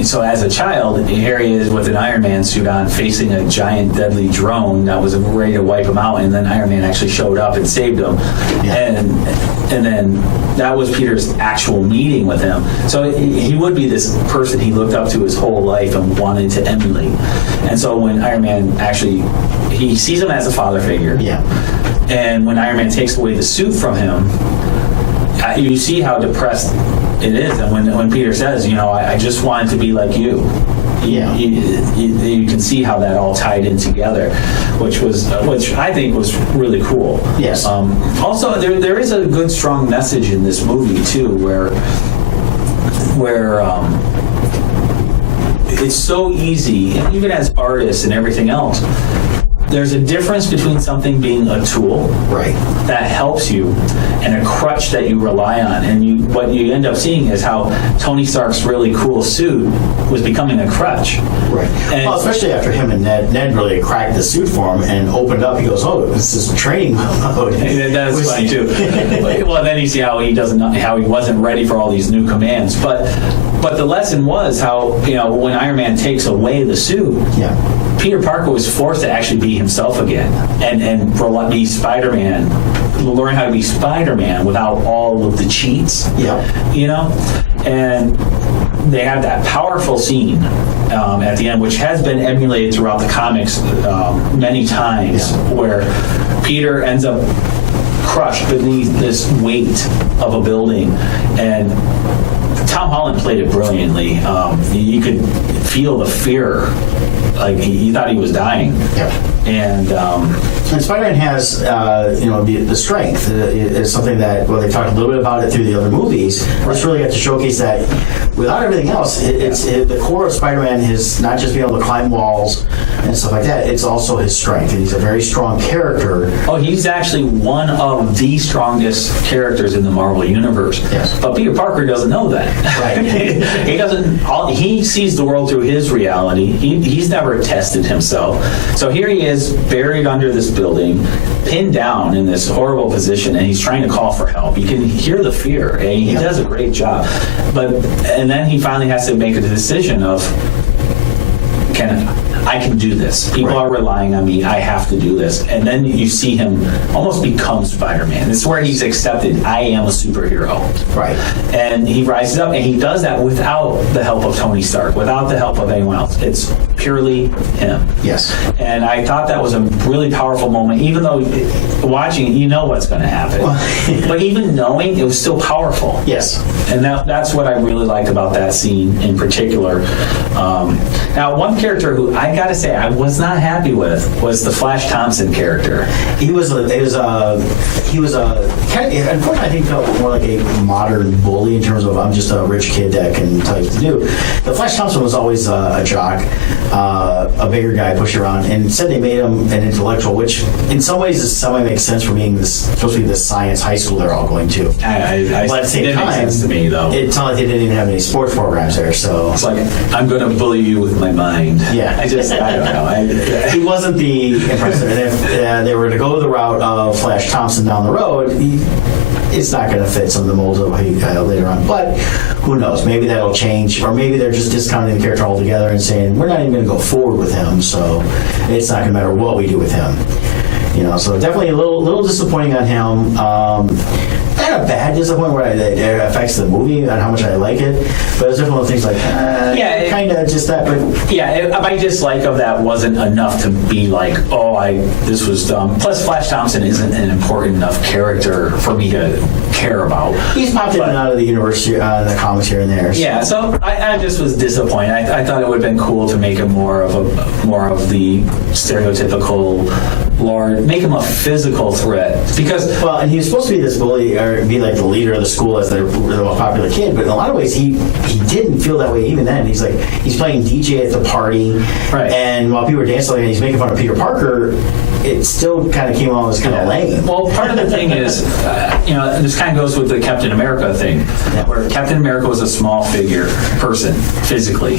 So as a child, here he is with an Iron Man suit on, facing a giant deadly drone that was ready to wipe him out, and then Iron Man actually showed up and saved him. Yeah. And then that was Peter's actual meeting with him. So he would be this person he looked up to his whole life and wanted to emulate. And so when Iron Man he sees him as a father figure. Yeah. And when Iron Man takes away the suit from him, you see how depressed it is. And when Peter says, I just wanted to be like you. Yeah. You can see how that all tied in together, which I think was really cool. Yes. Also, there is a good, strong message in this movie too, where it's so easy, even as artists and everything else. There's a difference between something being a tool that helps you and a crutch that you rely on. And what you end up seeing is how Tony Stark's really cool suit was becoming a crutch. Right. Well, especially after him and Ned really cracked the suit for him and opened up. He goes, "Oh, this is training mode." That's funny too. Well, then you see how he wasn't ready for all these new commands. But the lesson was how when Iron Man takes away the suit. Yeah. Peter Parker was forced to actually be himself again and be Spider-Man, learn how to be Spider-Man without all of the cheats. Yeah. And they have that powerful scene at the end, which has been emulated throughout the comics many times, where Peter ends up crushed beneath this weight of a building, and Tom Holland played it brilliantly. You could feel the fear. Like he thought he was dying. Yeah. And Spider-Man has, the strength is something that, they talked a little bit about it through the other movies. It's really got to showcase that without everything else, the core of Spider-Man is not just being able to climb walls and stuff like that. It's also his strength, and he's a very strong character. Oh, he's actually one of the strongest characters in the Marvel Universe. Yes. But Peter Parker doesn't know that. Right. He doesn't. He sees the world through his reality. He's never tested himself. So here he is, buried under this building, pinned down in this horrible position, and he's trying to call for help. You can hear the fear, and he does a great job. And then he finally has to make a decision of, I can do this. People are relying on me. I have to do this. And then you see him almost become Spider-Man. It's where he's accepted, I am a superhero. Right. And he rises up, and he does that without the help of Tony Stark, without the help of anyone else. It's purely him. Yes. And I thought that was a really powerful moment, even though watching it, you know what's going to happen. But even knowing, it was still powerful. Yes. And that's what I really liked about that scene in particular. Now, one character who I I gotta say, I was not happy with was the Flash Thompson character. He was a kind of, unfortunately, I think felt more like a modern bully in terms of I'm just a rich kid that can tell you what to do. The Flash Thompson was always a jock, a bigger guy pushed around, and instead they made him an intellectual, which in some ways makes sense for being supposed to be this science high school they're all going to. But at the same time, makes sense to me though. It's not like they didn't even have any sports programs there, so it's like I'm going to bully you with my mind. Yeah, I don't know. He wasn't the impressive. And if they were to go the route of Flash Thompson down the road, it's not going to fit some of the molds of later on. But who knows? Maybe that'll change, or maybe they're just discounting the character altogether and saying we're not even going to go forward with him, so it's not going to matter what we do with him. You know, so definitely a little disappointing on him. Not a bad disappointment where it affects the movie and how much I like it, but it's definitely things like kind of just that. But yeah, my dislike of that wasn't enough to be like, this was dumb. Plus, Flash Thompson isn't an important enough character for me to care about. He's popped in and out of the universe, the comics here and there. So. Yeah, so I just was disappointed. I thought it would have been cool to make him more of the stereotypical Lord, make him a physical threat because and he was supposed to be this bully or be like the leader of the school as the most popular kid, but in a lot of ways he didn't feel that way even then. He's playing DJ at the party, right? And while people are dancing and he's making fun of Peter Parker, it still kind of came off as kind of lame. Well, part of the thing is, this kind of goes with the Captain America thing, where Captain America was a small person physically,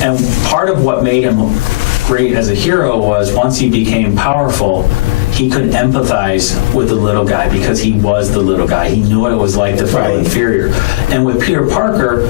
and part of what made him great as a hero was once he became powerful, he could empathize with the little guy because he was the little guy. He knew what it was like to feel inferior. And with Peter Parker,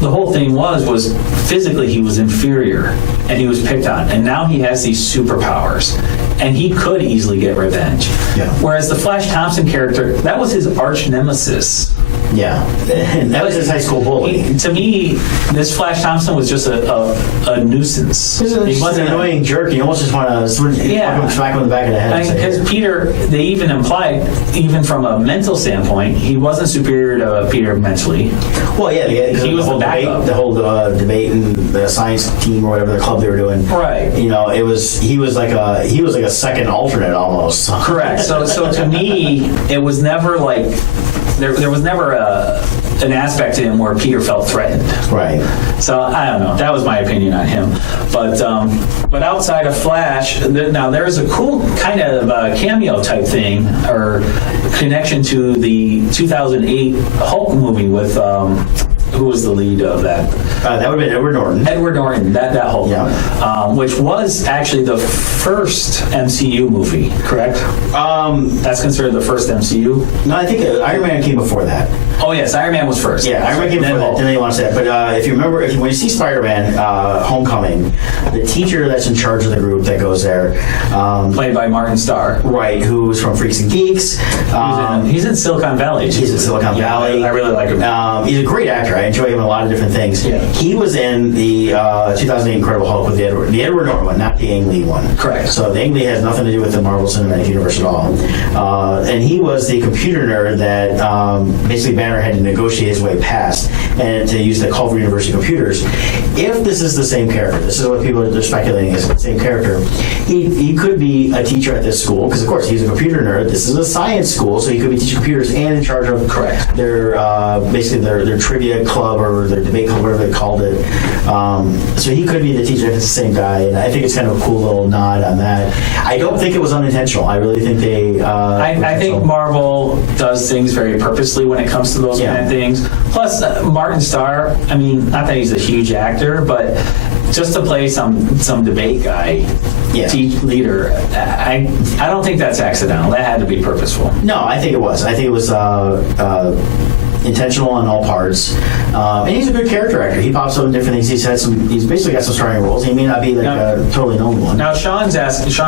the whole thing was physically he was inferior and he was picked on. And now he has these superpowers and he could easily get revenge. Yeah. Whereas the Flash Thompson character, that was his arch nemesis. Yeah, and that was his high school bully. To me, this Flash Thompson was just a nuisance. He wasn't an annoying jerk. You almost just want to smack him in the back of the head. Because Peter, they even implied, even from a mental standpoint, he wasn't superior to Peter mentally. Well, yeah, he was the backup. The whole debate and the science team or whatever the club they were doing. Right. You know, he was like a second alternate almost. Correct. So to me, it was never like. There was never an aspect to him where Peter felt threatened. Right. So I don't know. That was my opinion on him. But outside of Flash, now there is a cool kind of cameo type thing or connection to the 2008 Hulk movie with who was the lead of that? That would have been Edward Norton. Edward Norton, that Hulk. Yeah. Which was actually the first MCU movie, correct? That's considered the first MCU? No, I think Iron Man came before that. Oh, yes, Iron Man was first. Yeah, Iron Man came before that, then they launched that. But if you remember, when you see Spider-Man Homecoming, the teacher that's in charge of the group that goes there... played by Martin Starr. Right, who's from Freaks and Geeks. He's in Silicon Valley. He's in Silicon Valley. I really like him. He's a great actor. I enjoy him in a lot of different things. Yeah. He was in the 2008 Incredible Hulk with the Edward Norton one, not the Ang Lee one. Correct. So the Ang Lee has nothing to do with the Marvel Cinematic Universe at all. And he was the computer nerd that basically Banner had to negotiate his way past and to use the Culver University computers. If this is the same character, this is what people are speculating is the same character, he could be a teacher at this school, because of course he's a computer nerd. This is a science school, so he could be teaching computers and in charge of their basically their trivia club or their debate club, whatever they called it. So he could be the teacher if it's the same guy, and I think it's kind of a cool little nod on that. I don't think it was unintentional. I really think they... I think Marvel does things very purposely when it comes to those kind of things. Plus, Martin Starr, I mean, not that he's a huge actor, but just to play some debate guy, leader, I don't think that's accidental. That had to be purposeful. No, I think it was. I think it was intentional on all parts. And he's a good character actor. He pops up in different things. He's basically got some starring roles. He may not be like a totally known one. Now, Sean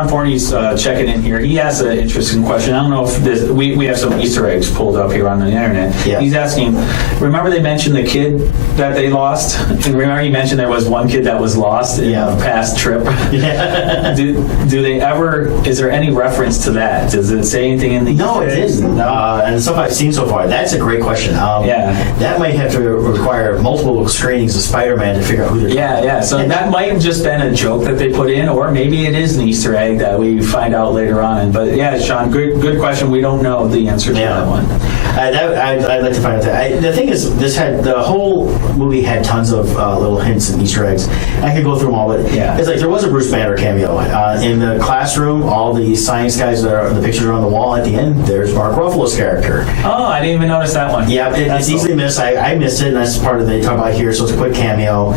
Forney's checking in here. He asked an interesting question. I don't know if we have some Easter eggs pulled up here on the internet. Yeah. He's asking, remember they mentioned the kid that they lost? And remember you mentioned there was one kid that was lost in a past trip? Yeah. Do they ever, is there any reference to that? Does it say anything in the No, it isn't. And the stuff I've seen so far, that's a great question. That might have to require multiple screenings of Spider-Man to figure out who they're Yeah. So that might have just been a joke that they put in, or maybe it is an Easter egg that we find out later on. But yeah, Sean, good question. We don't know the answer to that one. I'd like to find out that. The thing is, the whole movie had tons of little hints and Easter eggs. I could go through them all, but it's like there was a Bruce Banner cameo in the classroom. All the science guys the pictures are on the wall. At the end, there's Mark Ruffalo's character. Oh, I didn't even notice that one. Yeah, it's easily missed. I missed it, and that's part of they talk about here. So it's a quick cameo.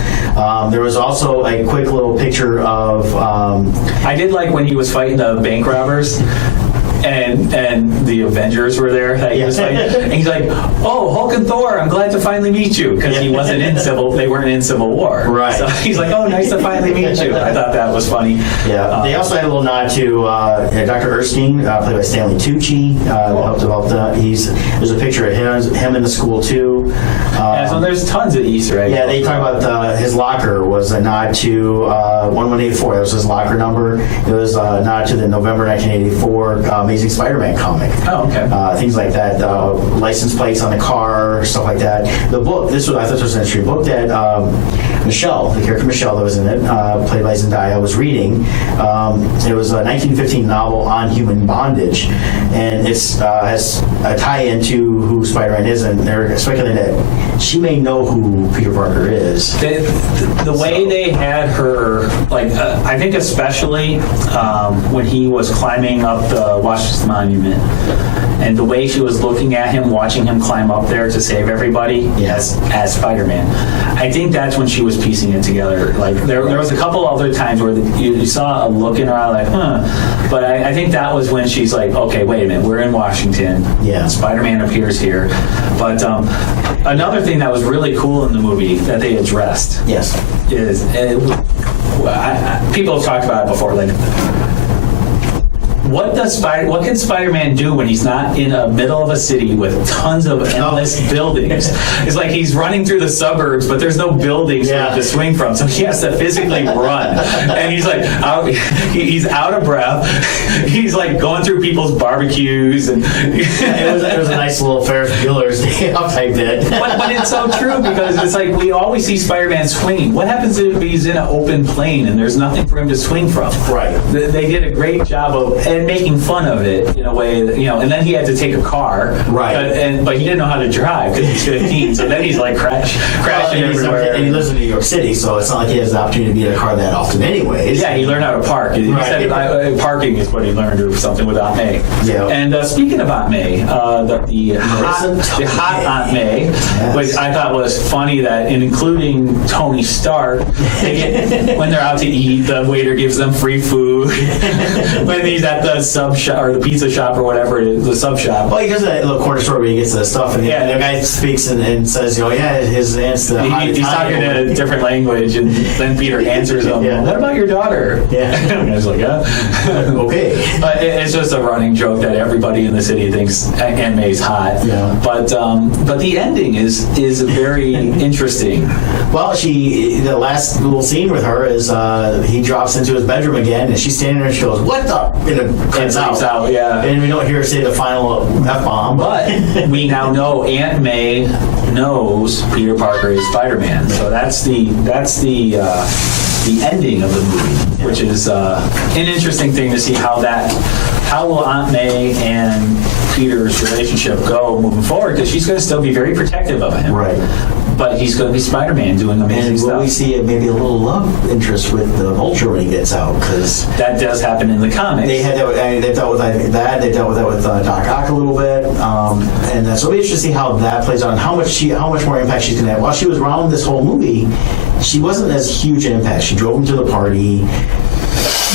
There was also a quick little picture of. I did like when he was fighting the bank robbers. And the Avengers were there that he was fighting. And he's like, "Oh, Hulk and Thor, I'm glad to finally meet you," because they weren't in Civil War. Right. So he's like, "Oh, nice to finally meet you." I thought that was funny. Yeah. They also had a little nod to Dr. Erskine, played by Stanley Tucci. Helped develop that. There's a picture of him in the school too. So there's tons of Easter eggs. Yeah, they talk about his locker was a nod to 1184. That was his locker number. It was a nod to the November 1984 Amazing Spider-Man comic. Oh, okay. Things like that. License plates on the car, stuff like that. The book, I thought this was an interesting book that Michelle, the character Michelle that was in it, played by Zendaya, was reading. It was a 1915 novel on human bondage, and it has a tie-in to who Spider-Man is, and they're speculating that she may know who Peter Parker is. The way they had her, I think especially when he was climbing up the Washington Monument, and the way she was looking at him, watching him climb up there to save everybody as Spider-Man. I think that's when she was piecing it together. Like there was a couple other times where you saw a look in her eye like, huh. But I think that was when she's like, okay, wait a minute, we're in Washington. Yeah. Spider-Man appears here. But another thing that was really cool in the movie that they addressed is people have talked about it before, like, what can Spider-Man do when he's not in the middle of a city with tons of endless buildings? It's like he's running through the suburbs, but there's no buildings for him to swing from, so he has to physically run. And he's like, he's out of breath. He's like going through people's barbecues, and it was a nice little Ferris Bueller's Day Off type bit. But it's so true, because it's like we always see Spider-Man swinging. What happens if he's in an open plane and there's nothing for him to swing from? Right. They did a great job of making fun of it in a way that, and then he had to take a car, right? But he didn't know how to drive because he's 15, so then he's like crashing everywhere. And he lives in New York City, so it's not like he has the opportunity to be in a car that often anyways. Yeah, he learned how to park. He said parking is what he learned, or something, with Aunt May. Yeah. And speaking of Aunt May, the hot Aunt May, which I thought was funny, that including Tony Stark, when they're out to eat, the waiter gives them free food. When he's at the sub shop or the pizza shop or whatever it is, the sub shop. Well, he goes to that little corner store where he gets the stuff, and the guy speaks and says, his aunt's the hot he's talking in a different language, and then Peter answers him, what about your daughter? Yeah. And I was like, okay. But it's just a running joke that everybody in the city thinks Aunt May's hot. Yeah. But the ending is very interesting. Well, the last little scene with her is he drops into his bedroom again, and she's standing there and she goes, "What the?" And it cuts out. Yeah. And we don't hear her say the final F-bomb. But we now know Aunt May knows Peter Parker is Spider-Man. So that's the ending of the movie, which is an interesting thing to see how will Aunt May and Peter's relationship go moving forward, because she's going to still be very protective of him. Right. But he's going to be Spider-Man doing amazing stuff. And will we see maybe a little love interest with the Vulture when he gets out? Because that does happen in the comics. They dealt with that. They dealt with that with Doc Ock a little bit, and so it'll be interesting to see how that plays out and how much more impact she's going to have. While she was around this whole movie, she wasn't as huge an impact. She drove him to the party,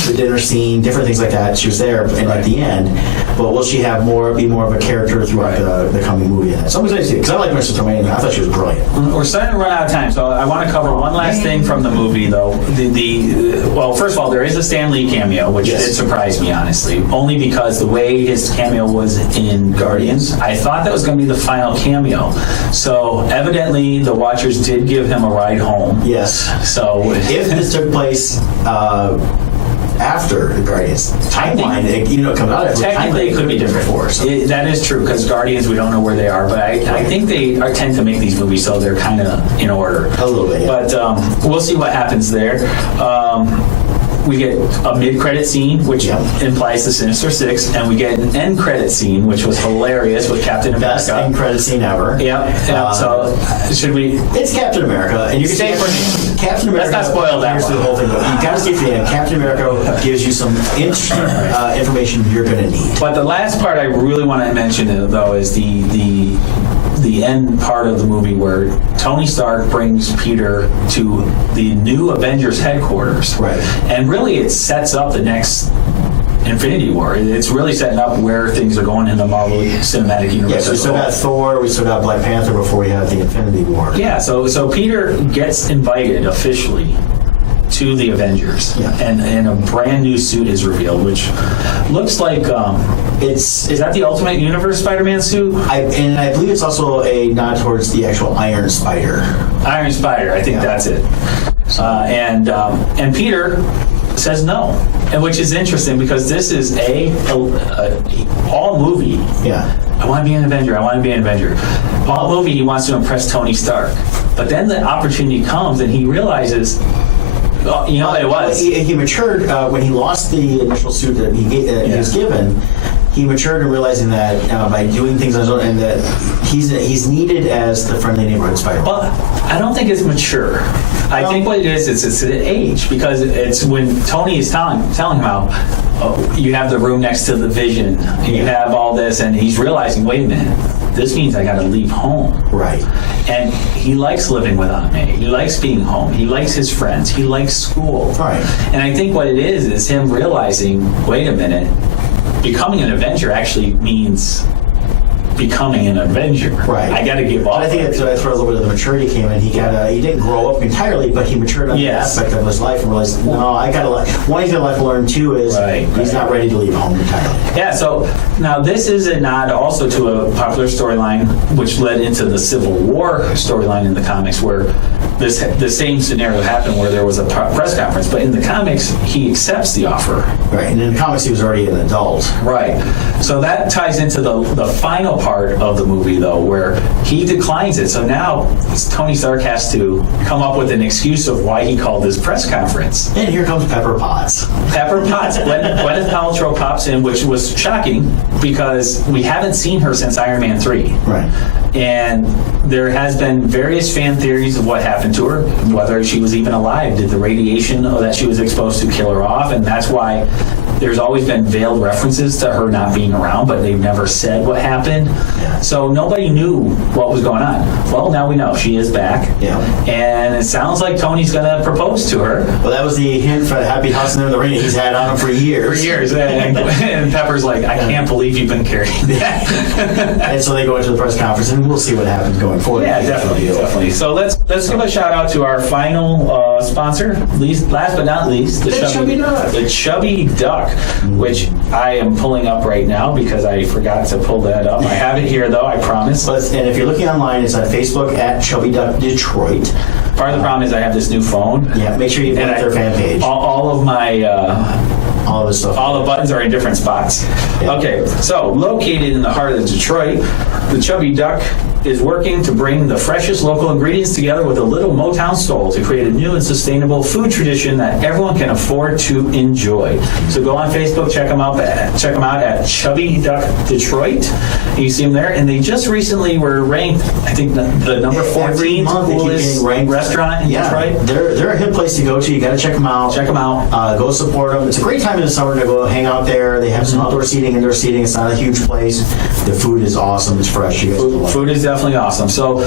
the dinner scene, different things like that. She was there, and at the end. But will she have be more of a character throughout the coming movie? So I'm excited to see it, because I like Marissa Tomei, and I thought she was brilliant. We're starting to run out of time, so I want to cover one last thing from the movie, though. Well, first of all, there is a Stan Lee cameo, which did surprise me, honestly, only because the way his cameo was in Guardians, I thought that was going to be the final cameo. So evidently, the Watchers did give him a ride home. Yes. So if this took place after the Guardians timeline. It comes out after Technically, it could be different. before. So. That is true, because Guardians, we don't know where they are, but I think they tend to make these movies so they're kind of in order. A little bit, yeah. But we'll see what happens there. We get a mid-credit scene, which implies the Sinister Six, and we get an end-credit scene, which was hilarious with Captain America. Best end-credit scene ever. Yeah. So should we? It's Captain America, and you can Say see it for me. Captain America. Let's not spoil that Here's one. the whole thing. But you got to see it for the end. Captain America gives you some interesting information you're going to need. But the last part I really want to mention, though, is the end part of the movie where Tony Stark brings Peter to the new Avengers headquarters. Right. And really it sets up the next Infinity War. It's really setting up where things are going in the Marvel Cinematic Universe. Yes, we still got Thor, we still got Black Panther before we have the Infinity War. Yeah, so Peter gets invited officially to the Avengers, and a brand new suit is revealed, which looks like is that the Ultimate Universe Spider-Man suit? I believe it's also a nod towards the actual Iron Spider. Iron Spider, I think that's it. And Peter says no, and which is interesting because this is all movie. Yeah. I want to be an Avenger. I want to be an Avenger. All movie, he wants to impress Tony Stark, but then the opportunity comes, and he realizes. Well, you know what it was? He matured when he lost the initial suit that he was given. He matured in realizing that by doing things on his own, and that he's needed as the friendly neighborhood Spider-Man. Well, I don't think it's mature. I think what it is it's an age, because it's when Tony is telling him how you have the room next to the Vision, and you have all this, and he's realizing, wait a minute, this means I got to leave home. Right. And he likes living with Aunt May. He likes being home. He likes his friends. He likes school. Right. And I think what it is him realizing, wait a minute, becoming an Avenger actually means becoming an Avenger. Right. I got to give up. I think that's where a little bit of the maturity came in. He didn't grow up entirely, but he matured on that aspect of his life and realized, no, I got to. One thing I've learned too is he's not ready to leave home entirely. Yeah. So now this is a nod also to a popular storyline which led into the Civil War storyline in the comics, where the same scenario happened, where there was a press conference, but in the comics he accepts the offer. Right. And in the comics he was already an adult. Right. So that ties into the final part of the movie, though, where he declines it. So now Tony Stark has to come up with an excuse of why he called this press conference. And here comes Pepper Potts. Pepper Potts. Gwyneth Paltrow pops in, which was shocking because we haven't seen her since Iron Man 3. Right. And there has been various fan theories of what happened to her, whether she was even alive. Did the radiation that she was exposed to kill her off? And that's why there's always been veiled references to her not being around, but they've never said what happened. Yeah. So nobody knew what was going on. Well, now we know. She is back. Yeah. And it sounds like Tony's going to propose to her. Well, that was the hint for Happy House in the Ring he's had on him for years. And Pepper's like, I can't believe you've been carrying that. And so they go into the press conference, and we'll see what happens going forward. Yeah, definitely. So let's give a shout out to our final sponsor, last but not least, the Chubby Duck. The Chubby Duck, which I am pulling up right now because I forgot to pull that up. I have it here, though, I promise. And if you're looking online, it's on Facebook at Chubby Duck Detroit. Part of the problem is I have this new phone. Yeah, make sure you like their fan page. All of my... all of this stuff. All the buttons are in different spots. Yeah. Okay, so located in the heart of Detroit, the Chubby Duck is working to bring the freshest local ingredients together with a little Motown soul to create a new and sustainable food tradition that everyone can afford to enjoy. So go on Facebook, check them out at Chubby Duck Detroit. You see them there, and they just recently were ranked, I think, the number 14 coolest restaurant in Detroit. They're a hip place to go to. You got to check them out. Go support them. It's a great time in the summer to go hang out there. They have some outdoor seating, indoor seating. It's not a huge place. The food is awesome. It's fresh. Food is definitely awesome. So,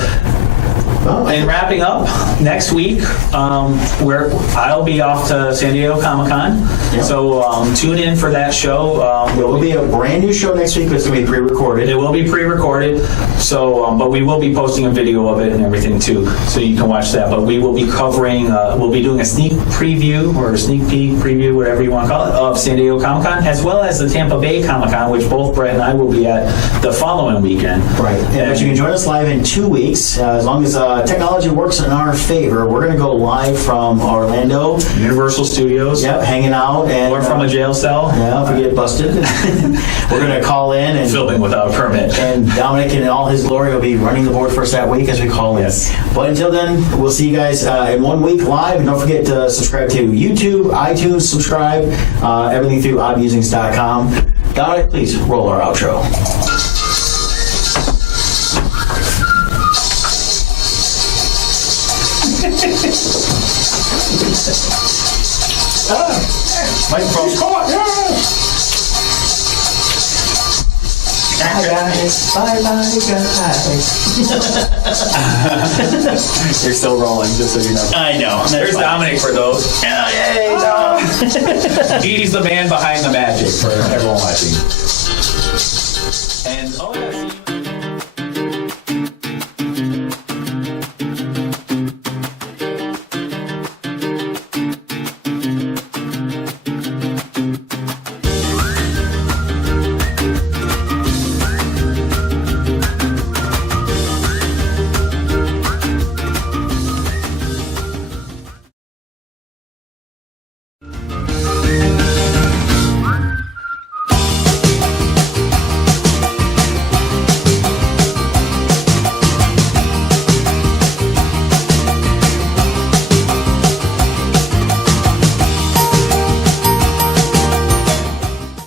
and wrapping up, next week, I'll be off to San Diego Comic-Con. Yep. So tune in for that show. There will be a brand new show next week, but it's going to be pre-recorded. It will be pre-recorded. So, but we will be posting a video of it and everything too, so you can watch that. But we will be covering, we'll be doing a sneak preview or a sneak peek preview, whatever you want to call it, of San Diego Comic-Con, as well as the Tampa Bay Comic-Con, which both Brett and I will be at the following weekend. Right. But you can join us live in 2 weeks, as long as technology works in our favor, we're going to go live from Orlando. Universal Studios. Yep, hanging out. And, Or from a jail cell. Yeah, if we get busted. We're going to call in and... Filming without a permit. And Dominic in all his glory will be running the board for us that week as we call in. Yes. But until then, we'll see you guys in 1 week live. And don't forget to subscribe to YouTube, iTunes, subscribe, everything through oddmusings.com. Dominic, please roll our outro. Microphone's caught. Bye, guys. Bye, guys. You're still rolling, just so you know. I know. There's Dominic for those. Yay, Dom. He's the man behind the magic for everyone watching. And, oh, yeah.